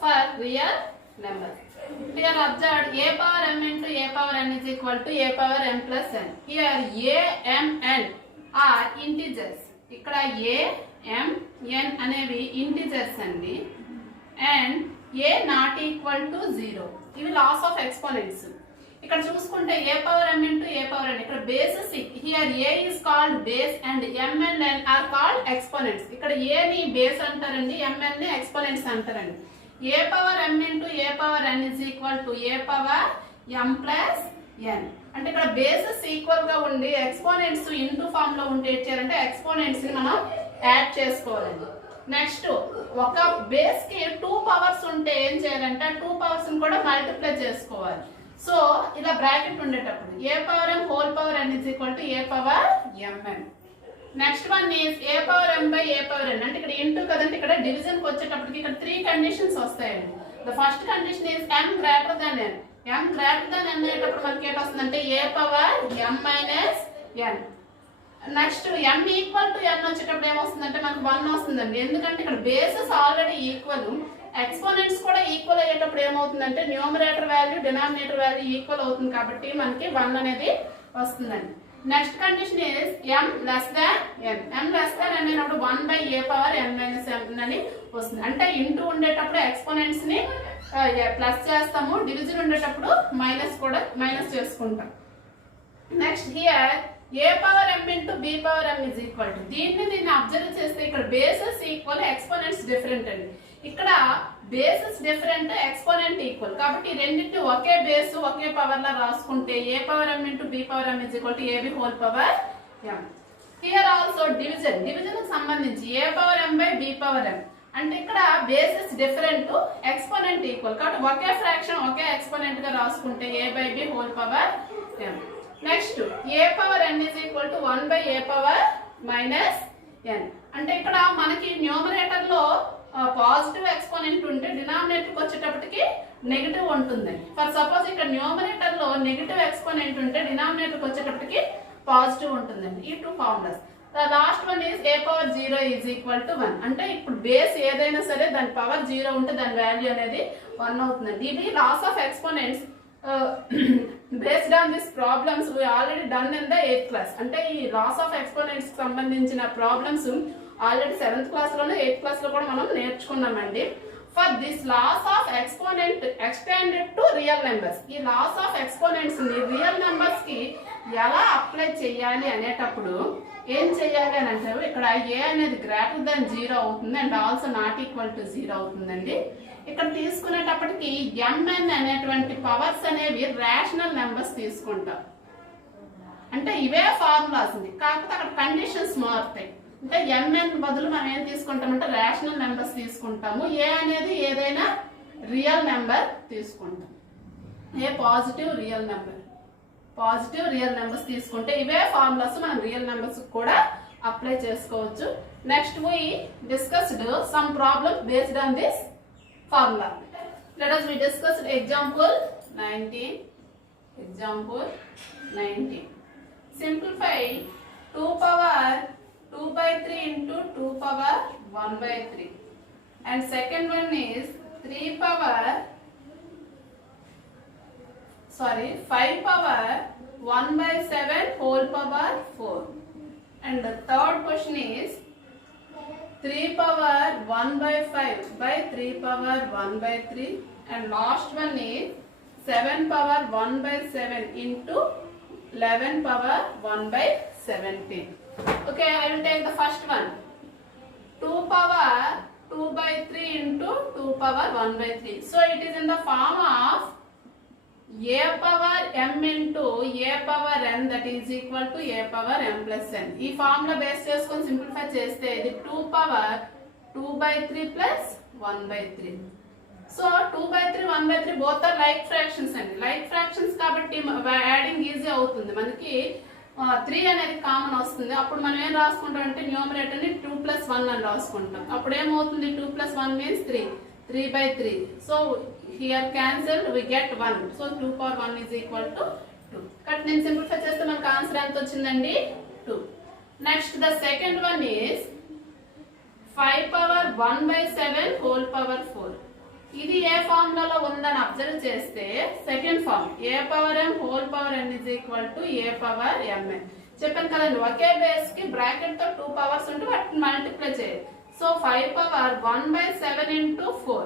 for real numbers. Here observe a power m into a power n is equal to a power m plus n. Here a, m, n are integers. ఇక్కడ a, m, n అనేవి integers అండి. And a not equal to 0. ఇవి laws of exponents. ఇక్కడ చూసుకుంటే a power m into a power n, ఇక్కడ bases. Here a is called base and m and n are called exponents. ఇక్కడ a ని base అంటారండి, m n ని exponents అంటారండి. a power m into a power n is equal to a power m plus n. అంటే ఇక్కడ bases equal గా ఉండి exponents into form లో ఉంటే ఏం చేయాలంటే ఎక్స్పోనెంట్స్ ని మనం యాడ్ చేసుకోవాలండి. నెక్స్ట్ ఒక బేస్ కి 2 పవర్స్ ఉంటే ఏం చేయాలంటే 2 పవర్స్ ని కూడా మల్టిప్లై చేసుకోవాలి. సో ఇలా బ్రాకెట్ ఉండేటప్పుడు a power m whole power n is equal to a power mn. Next one is a power m by a power n. అంటే ఇక్కడ ఇంటూ కదండి, ఇక్కడ డివిజన్ కి వచ్చేటప్పటికి ఇక్కడ 3 కండిషన్స్ వస్తాయండి. The first condition is m greater than n. m greater than n అనేటప్పుడు మనకి ఏంటి వస్తుందంటే a power m minus n. Next m equal to n వచ్చేటప్పుడు ఏమొస్తుందంటే మనకు 1 వస్తుందండి. ఎందుకంటే ఇక్కడ బేసెస్ ఆల్రెడీ ఈక్వల్, ఎక్స్పోనెంట్స్ కూడా ఈక్వల్ అయ్యేటప్పుడు ఏమవుతుందంటే numerator value denominator value equal అవుతుంది కాబట్టి మనకి 1 అనేది వస్తుందండి. Next condition is m less than n. m less than n అనేటప్పుడు 1 by a power n minus n అని వస్తుంది. అంటే ఇంటూ ఉండేటప్పుడు ఎక్స్పోనెంట్స్ ని ప్లస్ చేస్తాము, డివిజన్ ఉండేటప్పుడు మైనస్ చేసుకుంటాం. Next here a power m into b power m is equal to, దీన్ని అబ్జర్వ్ చేస్తే ఇక్కడ బేసెస్ ఈక్వల్, ఎక్స్పోనెంట్స్ డిఫరెంట్ అండి. ఇక్కడ బేసెస్ డిఫరెంట్, ఎక్స్పోనెంట్ ఈక్వల్ కాబట్టి రెండింటిని ఒకే బేస్ ఒకే పవర్ లా రాసుకుంటే a power m into b power m is equal to ab whole power m. Here also division కి సంబంధించి a power m by b power m. అంటే ఇక్కడ bases different, exponent equal కాబట్టి ఒకే fraction ఒకే exponent గా రాసుకుంటే a by b whole power m. Next a power n is equal to 1 by a power minus n. అంటే ఇక్కడ మనకి numerator లో positive exponent ఉంటే డినామినేటర్ కి వచ్చేటప్పటికి నెగటివ్ ఉంటుంది. ఫర్ సపోజ్ ఇక్కడ న్యూమరేటర్ లో నెగటివ్ ఎక్స్పోనెంట్ ఉంటే డినామినేటర్ కి వచ్చేటప్పటికి పాజిటివ్ ఉంటుందండి. ఈ 2 formulas. The last one is a power 0 is equal to 1. అంటే ఇప్పుడు బేస్ ఏదైనా సరే దాని పవర్ 0 ఉంటే దాని వాల్యూ అనేది 1 అవుతుందండి. ఇది laws of exponents based on these problems we already done in the 8th class. అంటే ఈ లాస్ ఆఫ్ ఎక్స్పోనెంట్స్ కి సంబంధించిన ప్రాబ్లమ్స్ ఆల్రెడీ 7th క్లాస్ లోనే 8th క్లాస్ లో కూడా మనం నేర్చుకున్నామండి. For this laws of exponent extended to real numbers, ఈ లాస్ ఆఫ్ ఎక్స్పోనెంట్స్ ని రియల్ నెంబర్స్ కి ఎలా అప్లై చేయాలి అనేటప్పుడు ఏం చేయాలి అని అంటే ఇక్కడ a అనేది గ్రేటర్ దెన్ 0 అవుతుంది and also not equal to 0 అవుతుందండి. ఇక్కడ తీసుకునేటప్పటికి mn అనేటువంటి పవర్స్ అనేవి రేషనల్ నెంబర్స్ తీసుకుంటాం. అంటే ఇవే ఫార్ములాస్ ఉంది, కాకపోతే అక్కడ కండిషన్స్ మారుతాయి. అంటే mn బదులు మనం ఏం తీసుకుంటామంటే రేషనల్ నెంబర్స్ తీసుకుంటాము. a అనేది ఏదైనా రియల్ నెంబర్ తీసుకుంటాం. ఏ పాజిటివ్ రియల్ నెంబర్స్ తీసుకుంటే ఇవే ఫార్ములాస్ మనం రియల్ నెంబర్స్ కూడా అప్లై చేసుకోవచ్చు. Next we discussed some problems based on this formula. Let us we discuss example 19. Simplify 2 power 2 by 3 into 2 power 1 by 3. And second one is 5 power 1 by 7 whole power 4. And the third question is 3 power 1 by 5 by 3 power 1 by 3. And last one is 7 power 1 by 7 into 11 power 1 by 17. Okay, I will take the first one. 2 power 2 by 3 into 2 power 1 by 3. So it is in the form of a power m into a power n, that is equal to a power m plus n. ఈ formula base చేసుకొని simplify చేస్తే ఇది 2 power 2 by 3 plus 1 by 3. So 2 by 3 1 by 3 both are like fractions అండి. Like fractions కాబట్టి adding easy అవుతుంది. మనకి 3 అనేది common వస్తుంది. అప్పుడు మనం ఏం రాసుకుంటాం అంటే న్యూమరేటర్ ని 2 plus 1 అని రాసుకుంటాం. అప్పుడు ఏమవుతుంది 2 plus 1 means 3. 3 by 3. So here cancelled, we get 1. So 2 power 1 is equal to 2. But then simplify చేస్తే మనకు ఆన్సర్ ఎంత వచ్చిందండి 2. Next the second one is 5 power 1 by 7 whole power 4. ఇది ఏ ఫార్ములాలో ఉందని అబ్జర్వ్ చేస్తే second form a power m whole power n is equal to a power mn. చెప్పాను కదండి ఒకే base కి బ్రాకెట్ తో 2 పవర్స్ ఉంటే వాటిని మల్టిప్లై చేయాలి. So 5 power 1 by 7 into 4.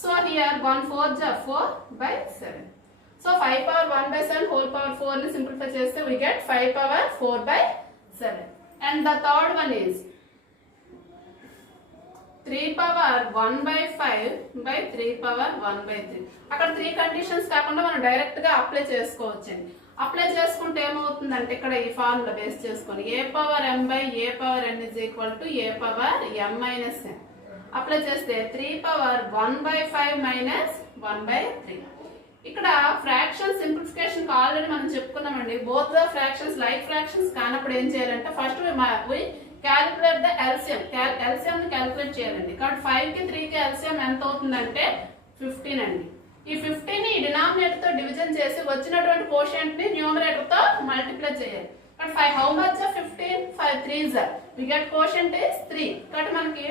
So here 1 4 ja 4 by 7. So 5 power 1 by 7 whole power 4 ni simplify cheste we get 5 power 4 by 7. And the third one is 3 power 1 by 5 by 3 power 1 by 3. అక్కడ 3 conditions కాకుండా మనం direct గా apply చేసుకోవచ్చండి. Apply చేసుకుంటే ఏమవుతుందంటే ఇక్కడ ఈ formula base చేసుకొని a power m by a power n is equal to a power m minus n. Apply చేస్తే 3 పవర్ 1 by 5 మైనస్ 1 by 3. ఇక్కడ ఫ్రాక్షన్ సింప్లిఫికేషన్ ఆల్రెడీ మనం చెప్పుకున్నామండి. Both the fractions like fractions కానప్పుడు ఏం చేయాలంటే first we calculate the LCM. LCM ని calculate చేయాలండి. కాబట్టి 5 కి 3 కి ఎల్సిఎం ఎంత అవుతుందంటే 15 అండి. ఈ 15 ని డినామినేటర్ తో డివిజన్ చేసి వచ్చినటువంటి కోషియంట్ ని న్యూమరేటర్ తో మల్టిప్లై చేయాలి. But 5 how much 15 5 3s we get quotient is 3. కాబట్టి మనకి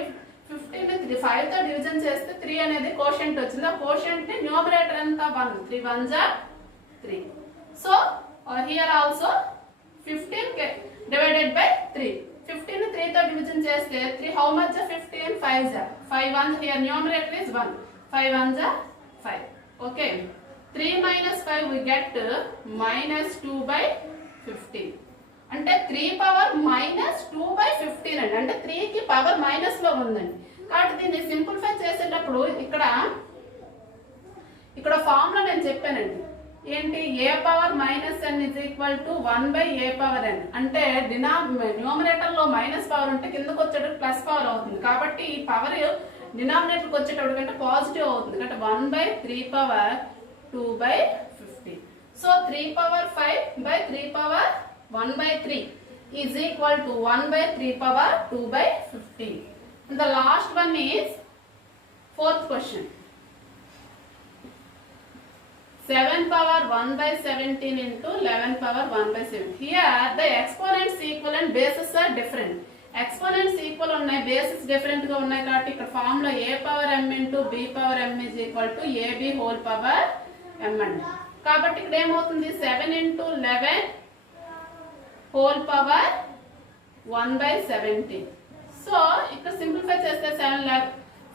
15 ని 5 తో డివిజన్ చేస్తే 3 అనేది కోషియంట్ వచ్చింది. ఆ కోషియంట్ ని న్యూమరేటర్ ఎంత 1 3 1s are 3. So here also 15 divided by 3. 15 ని 3 తో డివిజన్ చేస్తే 3 how much 15 5s are 5 1 here numerator is 1 5 1s are 5. Okay 3 minus 5 we get minus 2 by 15. అంటే 3 పవర్ మైనస్ 2 by 15 అండి. అంటే 3 కి పవర్ మైనస్ లో ఉందండి. కాబట్టి దీన్ని సింప్లిఫై చేసేటప్పుడు ఇక్కడ ఫార్ములా నేను చెప్పానండి. ఏంటి a power minus n is equal to 1 by a power n. అంటే న్యూమరేటర్ లో మైనస్ పవర్ ఉంటే కిందకు వచ్చేటప్పుడు ప్లస్ పవర్ అవుతుంది. కాబట్టి ఈ పవర్ డినామినేటర్కి వచ్చేటప్పుడు కంటే పాజిటివ్ అవుతుంది. అంటే 1 by 3 power 2 by 15. So 3 power 5 by 3 power 1 by 3 is equal to 1 by 3 power 2 by 15. And the last one is fourth question. 7 power 1 by 17 into 11 power 1 by 7. Here the exponents equal and bases are different. Exponents equal ఉన్నాయి, bases different గా ఉన్నాయి. కాబట్టి ఇక్కడ formula a power m into b power m is equal to ab whole power m అండి. కాబట్టి ఇక్కడ ఏమవుతుంది 7 into 11 whole power 1 by 17. So ఇక్కడ సింప్లిఫై చేస్తే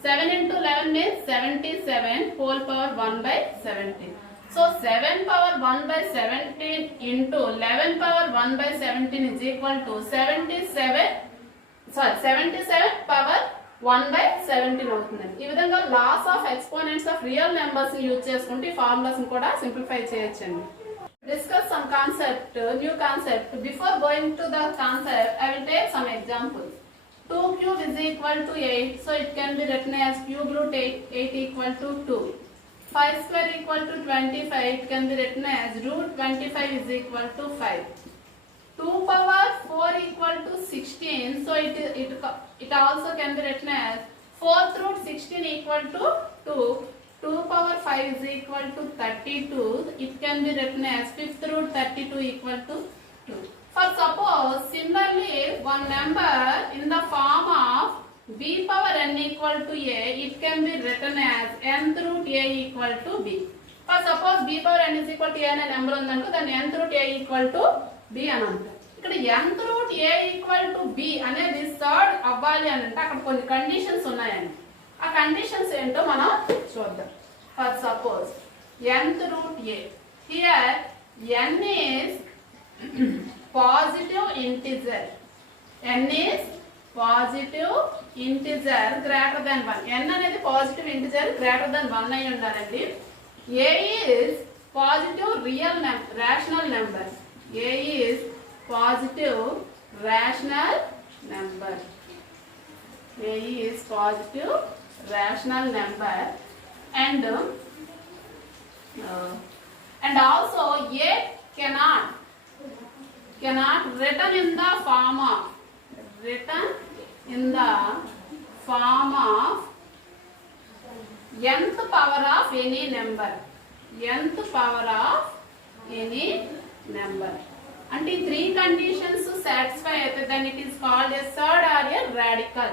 7 into 11 means 77 whole power 1 by 17. So 7 power 1 by 17 into 11 power 1 by 17 is equal to 77 power 1 by 17 అవుతుంది. ఈ విధంగా laws of exponents of real numbers ని యూజ్ చేసుకుంటే ఈ ఫార్ములాస్ ని కూడా సింప్లిఫై చేయొచ్చండి. Discuss some concept, new concept. Before going to the concept, I will take some examples. 2 cube is equal to 8, so it can be written as cube root 8 equal to 2. 5 square equal to 25, it can be written as root 25 is equal to 5. 2 power 4 equal to 16, so it also can be written as 4th root 16 equal to 2. 2 power 5 is equal to 32. It can be written as 5th root 32 equal to 2. For suppose similarly one number in the form of b power n equal to a, it can be written as nth root a equal to b. For suppose b power n is equal to a అనే number ఉందనుకో దాన్ని nth root a equal to b అని అంటారు. ఇక్కడ nth root a equal to b అనేది third అవ్వాలి అని అంటే అక్కడ కొన్ని కండిషన్స్ ఉన్నాయండి. ఆ కండిషన్స్ ఏంటో మనం చూద్దాం. For suppose nth root a, here n is positive integer. n is positive integer greater than 1. n అనేది పాజిటివ్ ఇంటిజర్ గ్రేటర్ దాన్ 1 అయి ఉండాలండి. a is positive real rational number. a is positive rational number. a is positive rational number and also a cannot written in the form of nth power of any number. nth power of any number. And the three conditions satisfy then it is called a third or a radical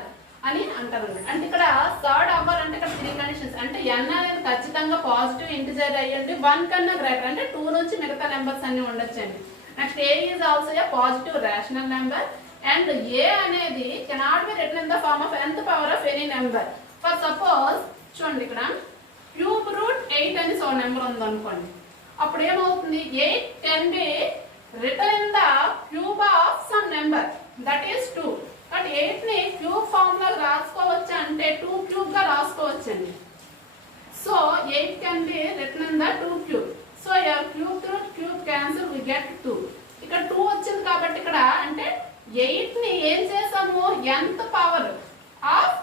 అని అంటారు. అంటే ఇక్కడ third అవ్వాలంటే ఇక్కడ three conditions అంటే n అనేది ఖచ్చితంగా positive integer అయ్యండి 1 కన్నా గ్రేటర్ అంటే 2 నుంచి మిగతా నెంబర్స్ అన్ని ఉండొచ్చండి. Next a is also a positive rational number and a అనేది cannot be written in the form of nth power of any number. For suppose చూడండి ఇక్కడ క్యూబ్ రూట్ 8 అని సో నెంబర్ ఉంది అనుకోండి. అప్పుడు ఏమవుతుంది 8 can be written in the cube of some number that is 2. But 8 ని cube form లో రాసుకోవచ్చు అంటే 2 క్యూబ్ గా రాసుకోవచ్చండి. So 8 can be written in the 2 cube. So your cube root cube cancel we get 2. ఇక్కడ 2 వచ్చింది కాబట్టి ఇక్కడ అంటే 8 ని ఏం చేసాము nth పవర్ ఆఫ్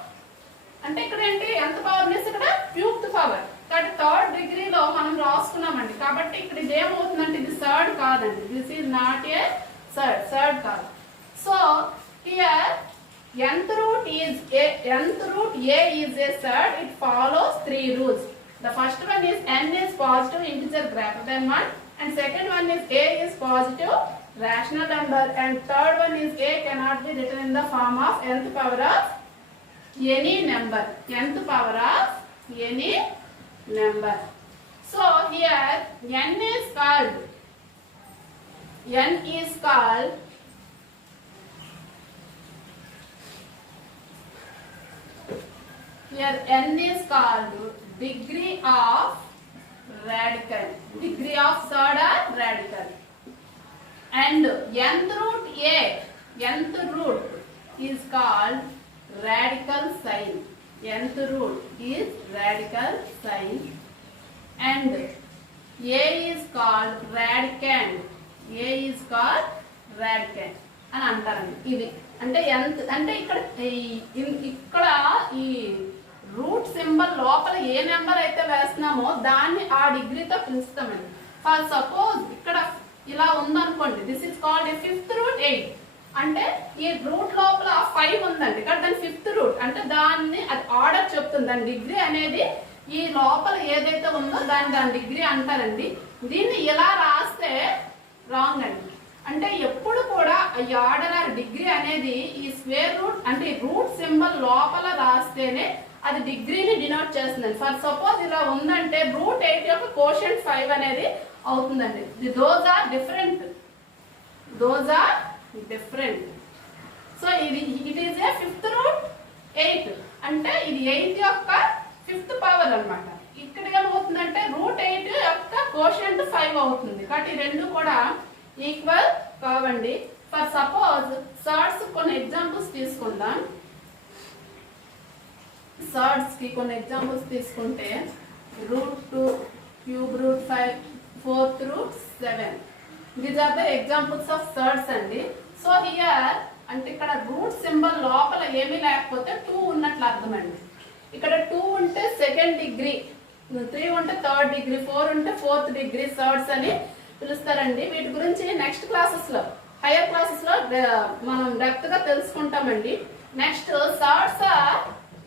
అంటే ఇక్కడ ఏంటి nth పవర్ మీన్స్ ఇక్కడ క్యూబ్డ్ పవర్ కాబట్టి థర్డ్ డిగ్రీలో మనం రాసుకున్నామండి. కాబట్టి ఇక్కడ ఇది ఏమవుతుందంటే ఇది థర్డ్ కాదండి. This is not a third కాదు. So here nth root a is a third. It follows 3 rules. The first one is n is positive integer greater than 1 and second one is a is positive rational number and third one is a cannot be written in the form of nth power of any number. nth power of any number. So here n is called here n is called degree of radical, degree of third or radical, and nth root is called radical sign. nth root is radical sign and a is called radicand. a is called radicand అని అంటారండి. ఇది అంటే nth అంటే ఇక్కడ ఈ route symbol లోపల ఏ number అయితే వేస్తున్నామో దాన్ని ఆ డిగ్రీతో పిలుస్తామండి. ఫర్ సపోజ్ ఇక్కడ ఇలా ఉందనుకోండి this is called a 5th root 8 అంటే ఈ రూట్ లోపల 5 ఉందండి. ఇక్కడ దాని 5th రూట్ అంటే దాన్ని అది ఆర్డర్ చెప్తుంది. దాని డిగ్రీ అనేది ఈ లోపల ఏదైతే ఉందో దాని డిగ్రీ అంటారండి. దీన్ని ఇలా రాస్తే రాంగ్ అండి. అంటే ఎప్పుడు కూడా ఈ ఆర్డర్ ఆర్ డిగ్రీ అనేది ఈ స్క్వేర్ రూట్ అంటే రూట్ సింబల్ లోపల రాస్తేనే అది డిగ్రీని డినోట్ చేస్తుందండి. ఫర్ సపోజ్ ఇలా ఉందంటే రూట్ 8 యొక్క కోషెంట్ 5 అనేది అవుతుందండి. Those are different. So it is a 5th root 8 అంటే ఇది 8 యొక్క 5th పవర్ అన్నమాట. ఇక్కడ ఏమవుతుందంటే రూట్ 8 యొక్క కోషెంట్ 5 అవుతుంది. కాబట్టి ఈ రెండు కూడా ఈక్వల్ కావండి. ఫర్ సపోజ్ సర్డ్స్ కొన్ని ఎగ్జాంపుల్స్ తీసుకుందాం. సర్డ్స్ కి కొన్ని ఎగ్జాంపుల్స్ తీసుకుంటే root 2 cube root 5 4th root 7 these are the examples of surds అండి. సో హియర్ అంటే ఇక్కడ రూట్ సింబల్ లోపల ఏమీ లేకపోతే 2 ఉన్నట్లు అర్థం అండి. ఇక్కడ 2 ఉంటే సెకండ్ డిగ్రీ, 3 ఉంటే థర్డ్ డిగ్రీ, 4 ఉంటే 4th డిగ్రీ సర్డ్స్ అని పిలుస్తారండి. వీటి గురించి నెక్స్ట్ క్లాసెస్ లో హైయర్ క్లాసెస్ లో మనం డెప్త్ గా తెలుసుకుంటామండి. Next surds are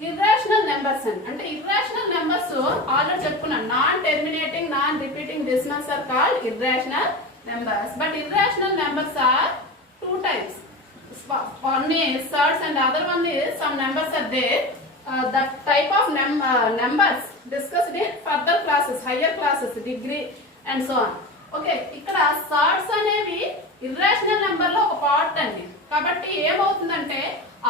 irrational numbers అండి. అంటే ఇర్రేషనల్ నెంబర్స్ ఆల్రెడీ చెప్పుకున్నాం. Non terminating non repeating decimals are called irrational numbers. But irrational numbers are 2 types. One is surds and other one is some numbers are there. That type of numbers discussed in further classes, higher classes, degree and so on. Okay, ఇక్కడ surds అనేవి irrational number లో ఒక part అండి. కాబట్టి ఏమవుతుందంటే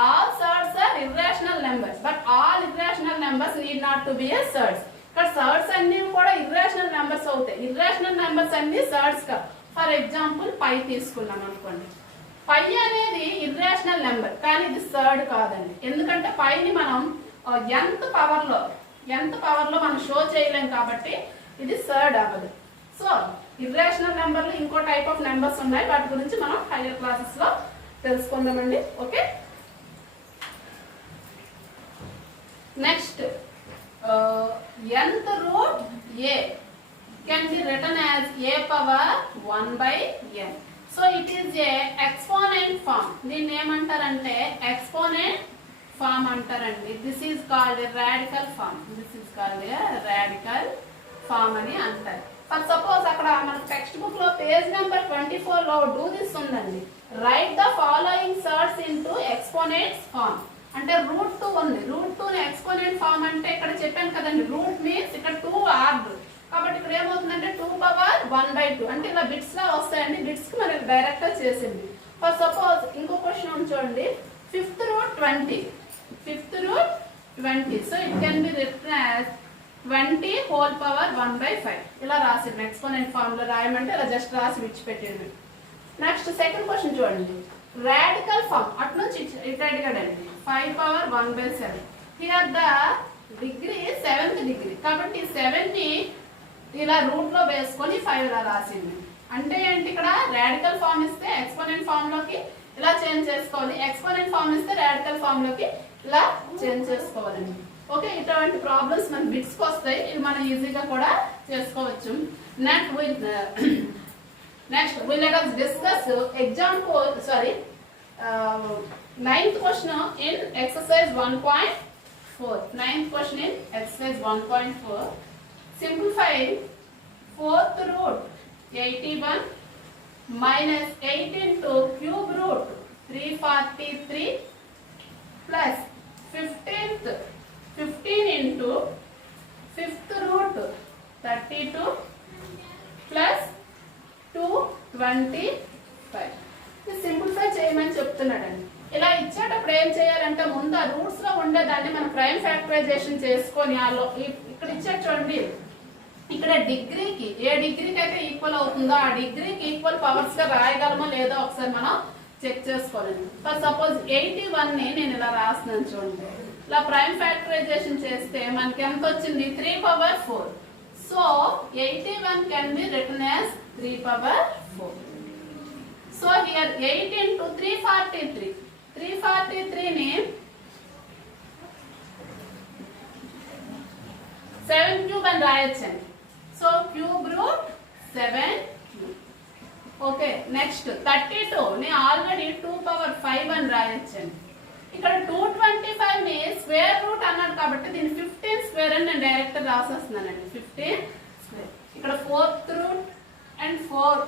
all surds are irrational numbers but all irrational numbers need not to be a surds. ఇక్కడ surds అన్ని కూడా ఇర్రేషనల్ నెంబర్స్ అవుతాయి. ఇర్రేషనల్ నెంబర్స్ అన్ని సర్డ్స్ కా. ఫర్ ఎగ్జాంపుల్ పై తీసుకున్నాం అనుకోండి. పై అనేది ఇర్రేషనల్ నెంబర్, కానీ ఇది థర్డ్ కాదండి. ఎందుకంటే పైని మనం ఎంత పవర్ లో మనం షో చేయలేం కాబట్టి ఇది థర్డ్ అవ్వదు. సో ఇర్రేషనల్ నెంబర్లు ఇంకో టైప్ ఆఫ్ నెంబర్స్ ఉన్నాయి, వాటి గురించి మనం హైయర్ క్లాసెస్ లో తెలుసుకుందామండి. Okay, next nth root a can be written as a power 1 by n. So it is a exponent form. దీన్ని ఏమంటారంటే exponent form అంటారండి. This is called a radical form. అని అంటారు. ఫర్ సపోజ్ అక్కడ మన textbook లో page number 24 లో do this ఉందండి. Write the following surds into exponents form. అంటే రూట్ 2 ఉంది, రూట్ 2 ని ఎక్స్పోనెంట్ ఫార్మ్ అంటే ఇక్కడ చెప్పాను కదండి, రూట్ మీన్స్ ఇక్కడ 2 ఆర్డర్, కాబట్టి ఇక్కడ ఏమవుతుందంటే 2 పవర్ 1/2 అంటే ఇలా బిట్స్ లా వస్తాయండి. బిట్స్ కి మనకి డైరెక్ట్ గా చేసింది. ఫర్ సపోజ్ ఇంకో క్వశ్చన్ చూడండి, 5th root 20. So it can be written as 20 whole power 1/5 ఇలా రాసింది. ఎక్స్పోనెంట్ ఫార్మ్ లో రాయమంటే ఇలా జస్ట్ రాసి విడిచిపెట్టింది. నెక్స్ట్ సెకండ్ క్వశ్చన్ చూడండి, రాడికల్ ఫార్మ్ అటు నుంచి ఇటు అడిగాడండి. 5 power 1/7. Here the degree 7th degree, కాబట్టి 7 ని ఇలా రూట్ లో వేసుకొని 5 ఇలా రాసింది. అంటే ఏంటి, ఇక్కడ రాడికల్ ఫార్మ్ ఇస్తే ఎక్స్పోనెంట్ ఫార్మ్ లోకి ఇలా చేంజ్ చేసుకోవాలి, ఎక్స్పోనెంట్ ఫార్మ్ ఇస్తే రాడికల్ ఫార్మ్ లోకి ఇలా చేంజ్ చేసుకోవాలండి. ఓకే, ఇటువంటి ప్రాబ్లమ్స్ మన బిట్స్ కి వస్తాయి, ఇవి మనం ఈజీగా కూడా చేసుకోవచ్చు. Next let us discuss example, ninth question in exercise 1.4. Ninth question in exercise 1.4. Simplify 4th root 81 minus 8 into cube root 343 plus 15 into 5th root 32 plus 225. Simplify చేయమని చెప్తున్నాడండి. ఇలా ఇచ్చేటప్పుడు ఏం చేయాలంటే ముందు ఆ రూట్స్ లో ఉండేదాన్ని మనం ప్రైమ్ ఫ్యాక్టరైజేషన్ చేసుకొని ఇక్కడ ఇచ్చే చూడండి, ఇక్కడ డిగ్రీకి ఏ డిగ్రీకి అయితే ఈక్వల్ అవుతుందో ఆ డిగ్రీకి ఈక్వల్ పవర్స్ గా రాయగలమో లేదో ఒకసారి మనం చెక్ చేసుకోవాలండి. ఫర్ సపోజ్ 81 ని నేను ఇలా రాస్తున్నాను చూడండి, ఇలా ప్రైమ్ ఫ్యాక్టరైజేషన్ చేస్తే మనకి ఎంత వచ్చింది, 3 power 4. So 81 can be written as 3 power 4. So here 8 into 343. 343 ని 7 cube అని రాయొచ్చండి. So cube root 7 cube. Okay, next 32 ని ఆల్రెడీ 2 పవర్ 5 అని రాయొచ్చండి. ఇక్కడ 225 ని స్క్వేర్ రూట్ అన్నాడు కాబట్టి దీన్ని 15 స్క్వేర్ అని నేను డైరెక్ట్ రాసేస్తున్నానండి. 15 స్క్వేర్. ఇక్కడ 4th రూట్ అండ్ 4,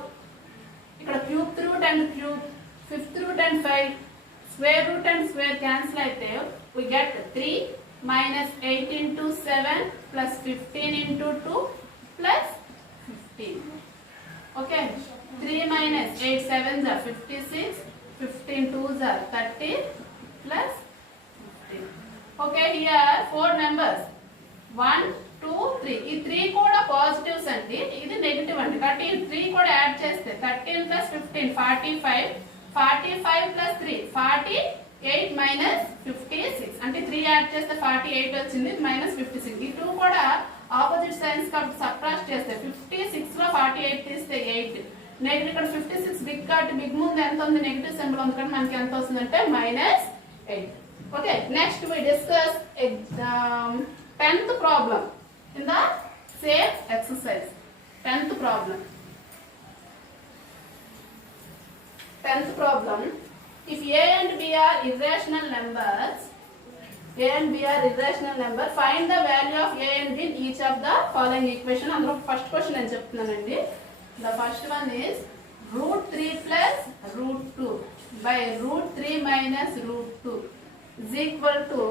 ఇక్కడ cube root and cube, 5th root and 5, square root and square cancel అయితే we get 3 minus 8 into 7 plus 15 into 2 plus 15. Okay, 3 minus 8 7s are 56, 15 2s are 30 plus 15. Okay, here 4 numbers 1 2 3. ఈ 3 కూడా positives అండి, ఇది negative అండి, కాబట్టి ఈ 3 కూడా add చేస్తే 13 plus 15 45, 45 plus 3 48 minus 56 అంటే 3 యాడ్ చేస్తే 48 వచ్చింది మైనస్ 56. ఈ 2 కూడా ఆపోజిట్ సైన్స్ కాబట్టి సబ్ట్రాక్ట్ చేస్తే 56 లో 48 తీస్తే 8. నెగటివ్ ఇక్కడ 56 బిగ్ కాబట్టి బిగ్ ముందు ఎంత ఉంది, నెగటివ్ సింబల్ ఉంది కాబట్టి మనకి ఎంత వస్తుందంటే -8. Okay, next we discuss 10th problem in the same exercise. 10th problem. If a and b are irrational numbers, find the value of a and b in each of the following equation. అందులో first question నేను చెప్తున్నానండి. The first one is √3 plus √2 by √3 minus √2 is equal to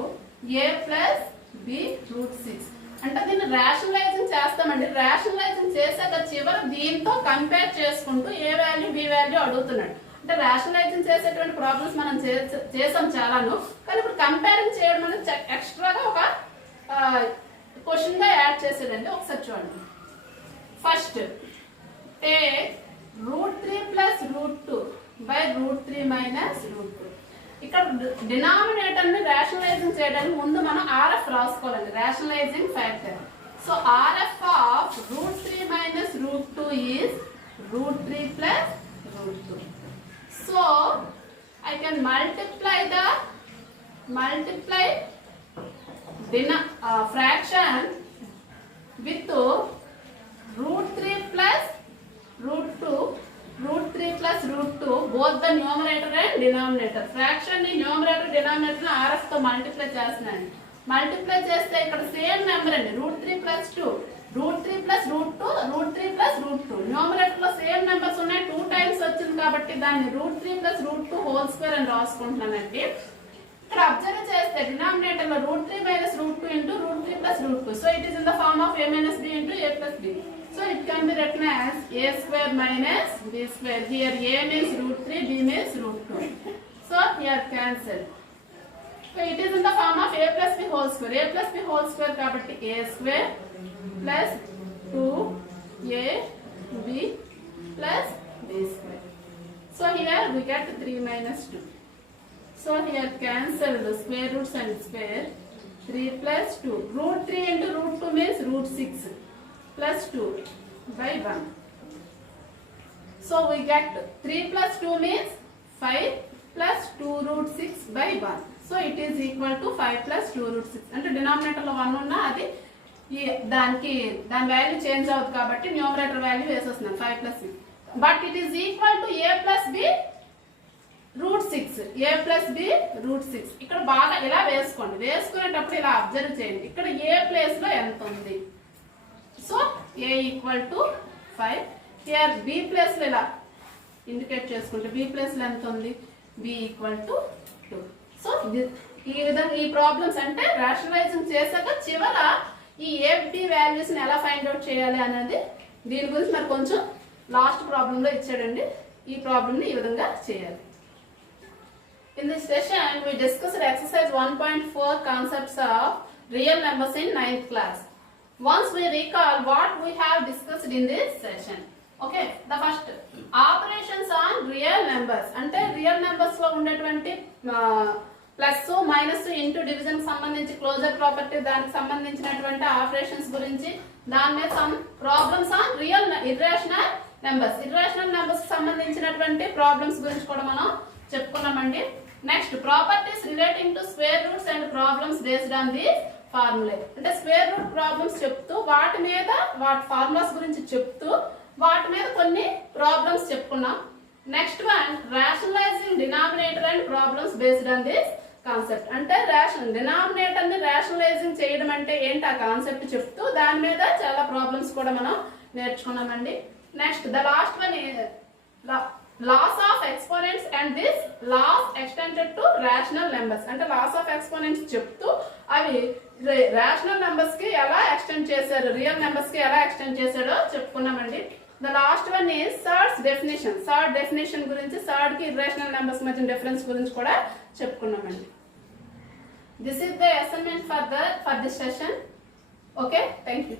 a plus b √6. అంటే దీన్ని rationalising చేస్తామండి. Rationalising చేసాక చివరి దీంతో compare చేసుకుంటూ ఏ వాల్యూ బి వాల్యూ అడుగుతున్నాడు. అంటే రేషనలైజింగ్ చేసేటువంటి ప్రాబ్లమ్స్ మనం చేసాం చాలాను, కానీ ఇప్పుడు కంపేరింగ్ చేయడం అనేది ఎక్స్ట్రాగా ఒక క్వశ్చన్ గా యాడ్ చేసేదండి. ఒకసారి చూడండి. First take √3 plus √2 by √3 minus √2. ఇక్కడ డినామినేటర్ ని రేషనలైజింగ్ చేయడానికి ముందు మనం RF రాసుకోవాలండి, rationalising factor. So RF of √3 minus √2 is √3 plus √2. సో I can multiply fraction with √3 plus √2 both the numerator and denominator. Fraction ni numerator denominator RF తో multiply చేస్తున్నాను. Multiply చేస్తే ఇక్కడ సేమ్ నెంబర్ అండి, √3 plus 2, √3 plus √2, √3 plus √2. న్యూమరేటర్ లో same numbers ఉన్నాయి, 2 times వచ్చింది కాబట్టి దాన్ని √3 plus √2 హోల్ స్క్వేర్ అని రాసుకుంటున్నానండి. ఇక్కడ అబ్జర్వ్ చేస్తే డినామినేటర్ లో √3 minus √2 into √3 plus √2. So it is in the form of a minus b into a plus b. So it can be written as a square minus b square. Here a means √3, b means √2. So here cancel. So it is in the form of a plus b whole square. A plus b whole square కాబట్టి a square plus 2ab plus b square. So here we get 3 minus 2. So here cancel the square roots and square. 3 plus 2. √3 into √2 means √6 plus 2 by 1. So we get 3 plus 2 means 5 plus 2√6 by 1. So it is equal to 5 plus 2√6. అంటే denominator లో 1 ఉన్నా అది దాని value change అవుతుంది కాబట్టి numerator value వేసేస్తున్నాను 5 plus 6. But it is equal to a plus b √6. a plus b √6. ఇక్కడ బాగా ఇలా వేసుకోండి, వేసుకునేటప్పుడు ఇలా అబ్జర్వ్ చేయండి, ఇక్కడ a ప్లేస్ లో ఎంత ఉంది. So a equal to 5. Here b place లో ఇలా ఇండికేట్ చేసుకుంటే b ప్లేస్ లో ఎంత ఉంది, b ఈక్వల్ టు 2. సో ఈ విధంగా ఈ ప్రాబ్లమ్స్ అంటే రేషనలైజింగ్ చేశాక చివర ఈ FD వాల్యూస్ ని ఎలా ఫైండ్ అవుట్ చేయాలి అనేది దీని గురించి మరి కొంచెం లాస్ట్ ప్రాబ్లమ్ లో ఇచ్చాడండి. ఈ ప్రాబ్లమ్ ని ఈ విధంగా చేయాలి. In this session we discussed exercise 1.4 concepts of real numbers in 9th class. Once we recall what we have discussed in this session. Okay, the first operations on real numbers అంటే real numbers లో ఉండేటువంటి plus minus into division కి సంబంధించి closure property దానికి సంబంధించినటువంటి operations గురించి, దాని మీద some problems on real irrational numbers కి సంబంధించినటువంటి ప్రాబ్లమ్స్ గురించి కూడా మనం చెప్పుకున్నామండి. Next properties relating to square roots and problems based on the formula. అంటే స్క్వేర్ రూట్ ప్రాబ్లమ్స్ చెప్తూ వాటి మీద వాటి ఫార్ములాస్ గురించి చెప్తూ వాటి మీద కొన్ని ప్రాబ్లమ్స్ చెప్పుకున్నాం. Next one rationalizing denominator and problems based on this concept. అంటే డినామినేటర్ ని రేషనలైజింగ్ చేయడం అంటే ఏంటి ఆ కాన్సెప్ట్ చెప్తూ దాని మీద చాలా ప్రాబ్లమ్స్ కూడా మనం నేర్చుకున్నామండి. Next the last one laws of exponents and this laws extended to rational numbers. అంటే లాస్ ఆఫ్ ఎక్స్పోనెంట్స్ చెప్తూ అవి రేషనల్ నెంబర్స్ కి ఎలా ఎక్స్టెండ్ చేశారు, రియల్ నెంబర్స్ కి ఎలా ఎక్స్టెండ్ చేశాడో చెప్పుకున్నామండి. The last one is surds definition. Surd definition గురించి, సర్డ్ కి ఇర్రేషనల్ నెంబర్స్ మధ్య డిఫరెన్స్ గురించి కూడా చెప్పుకున్నామండి. This is the assignment for this session. Okay, thank you.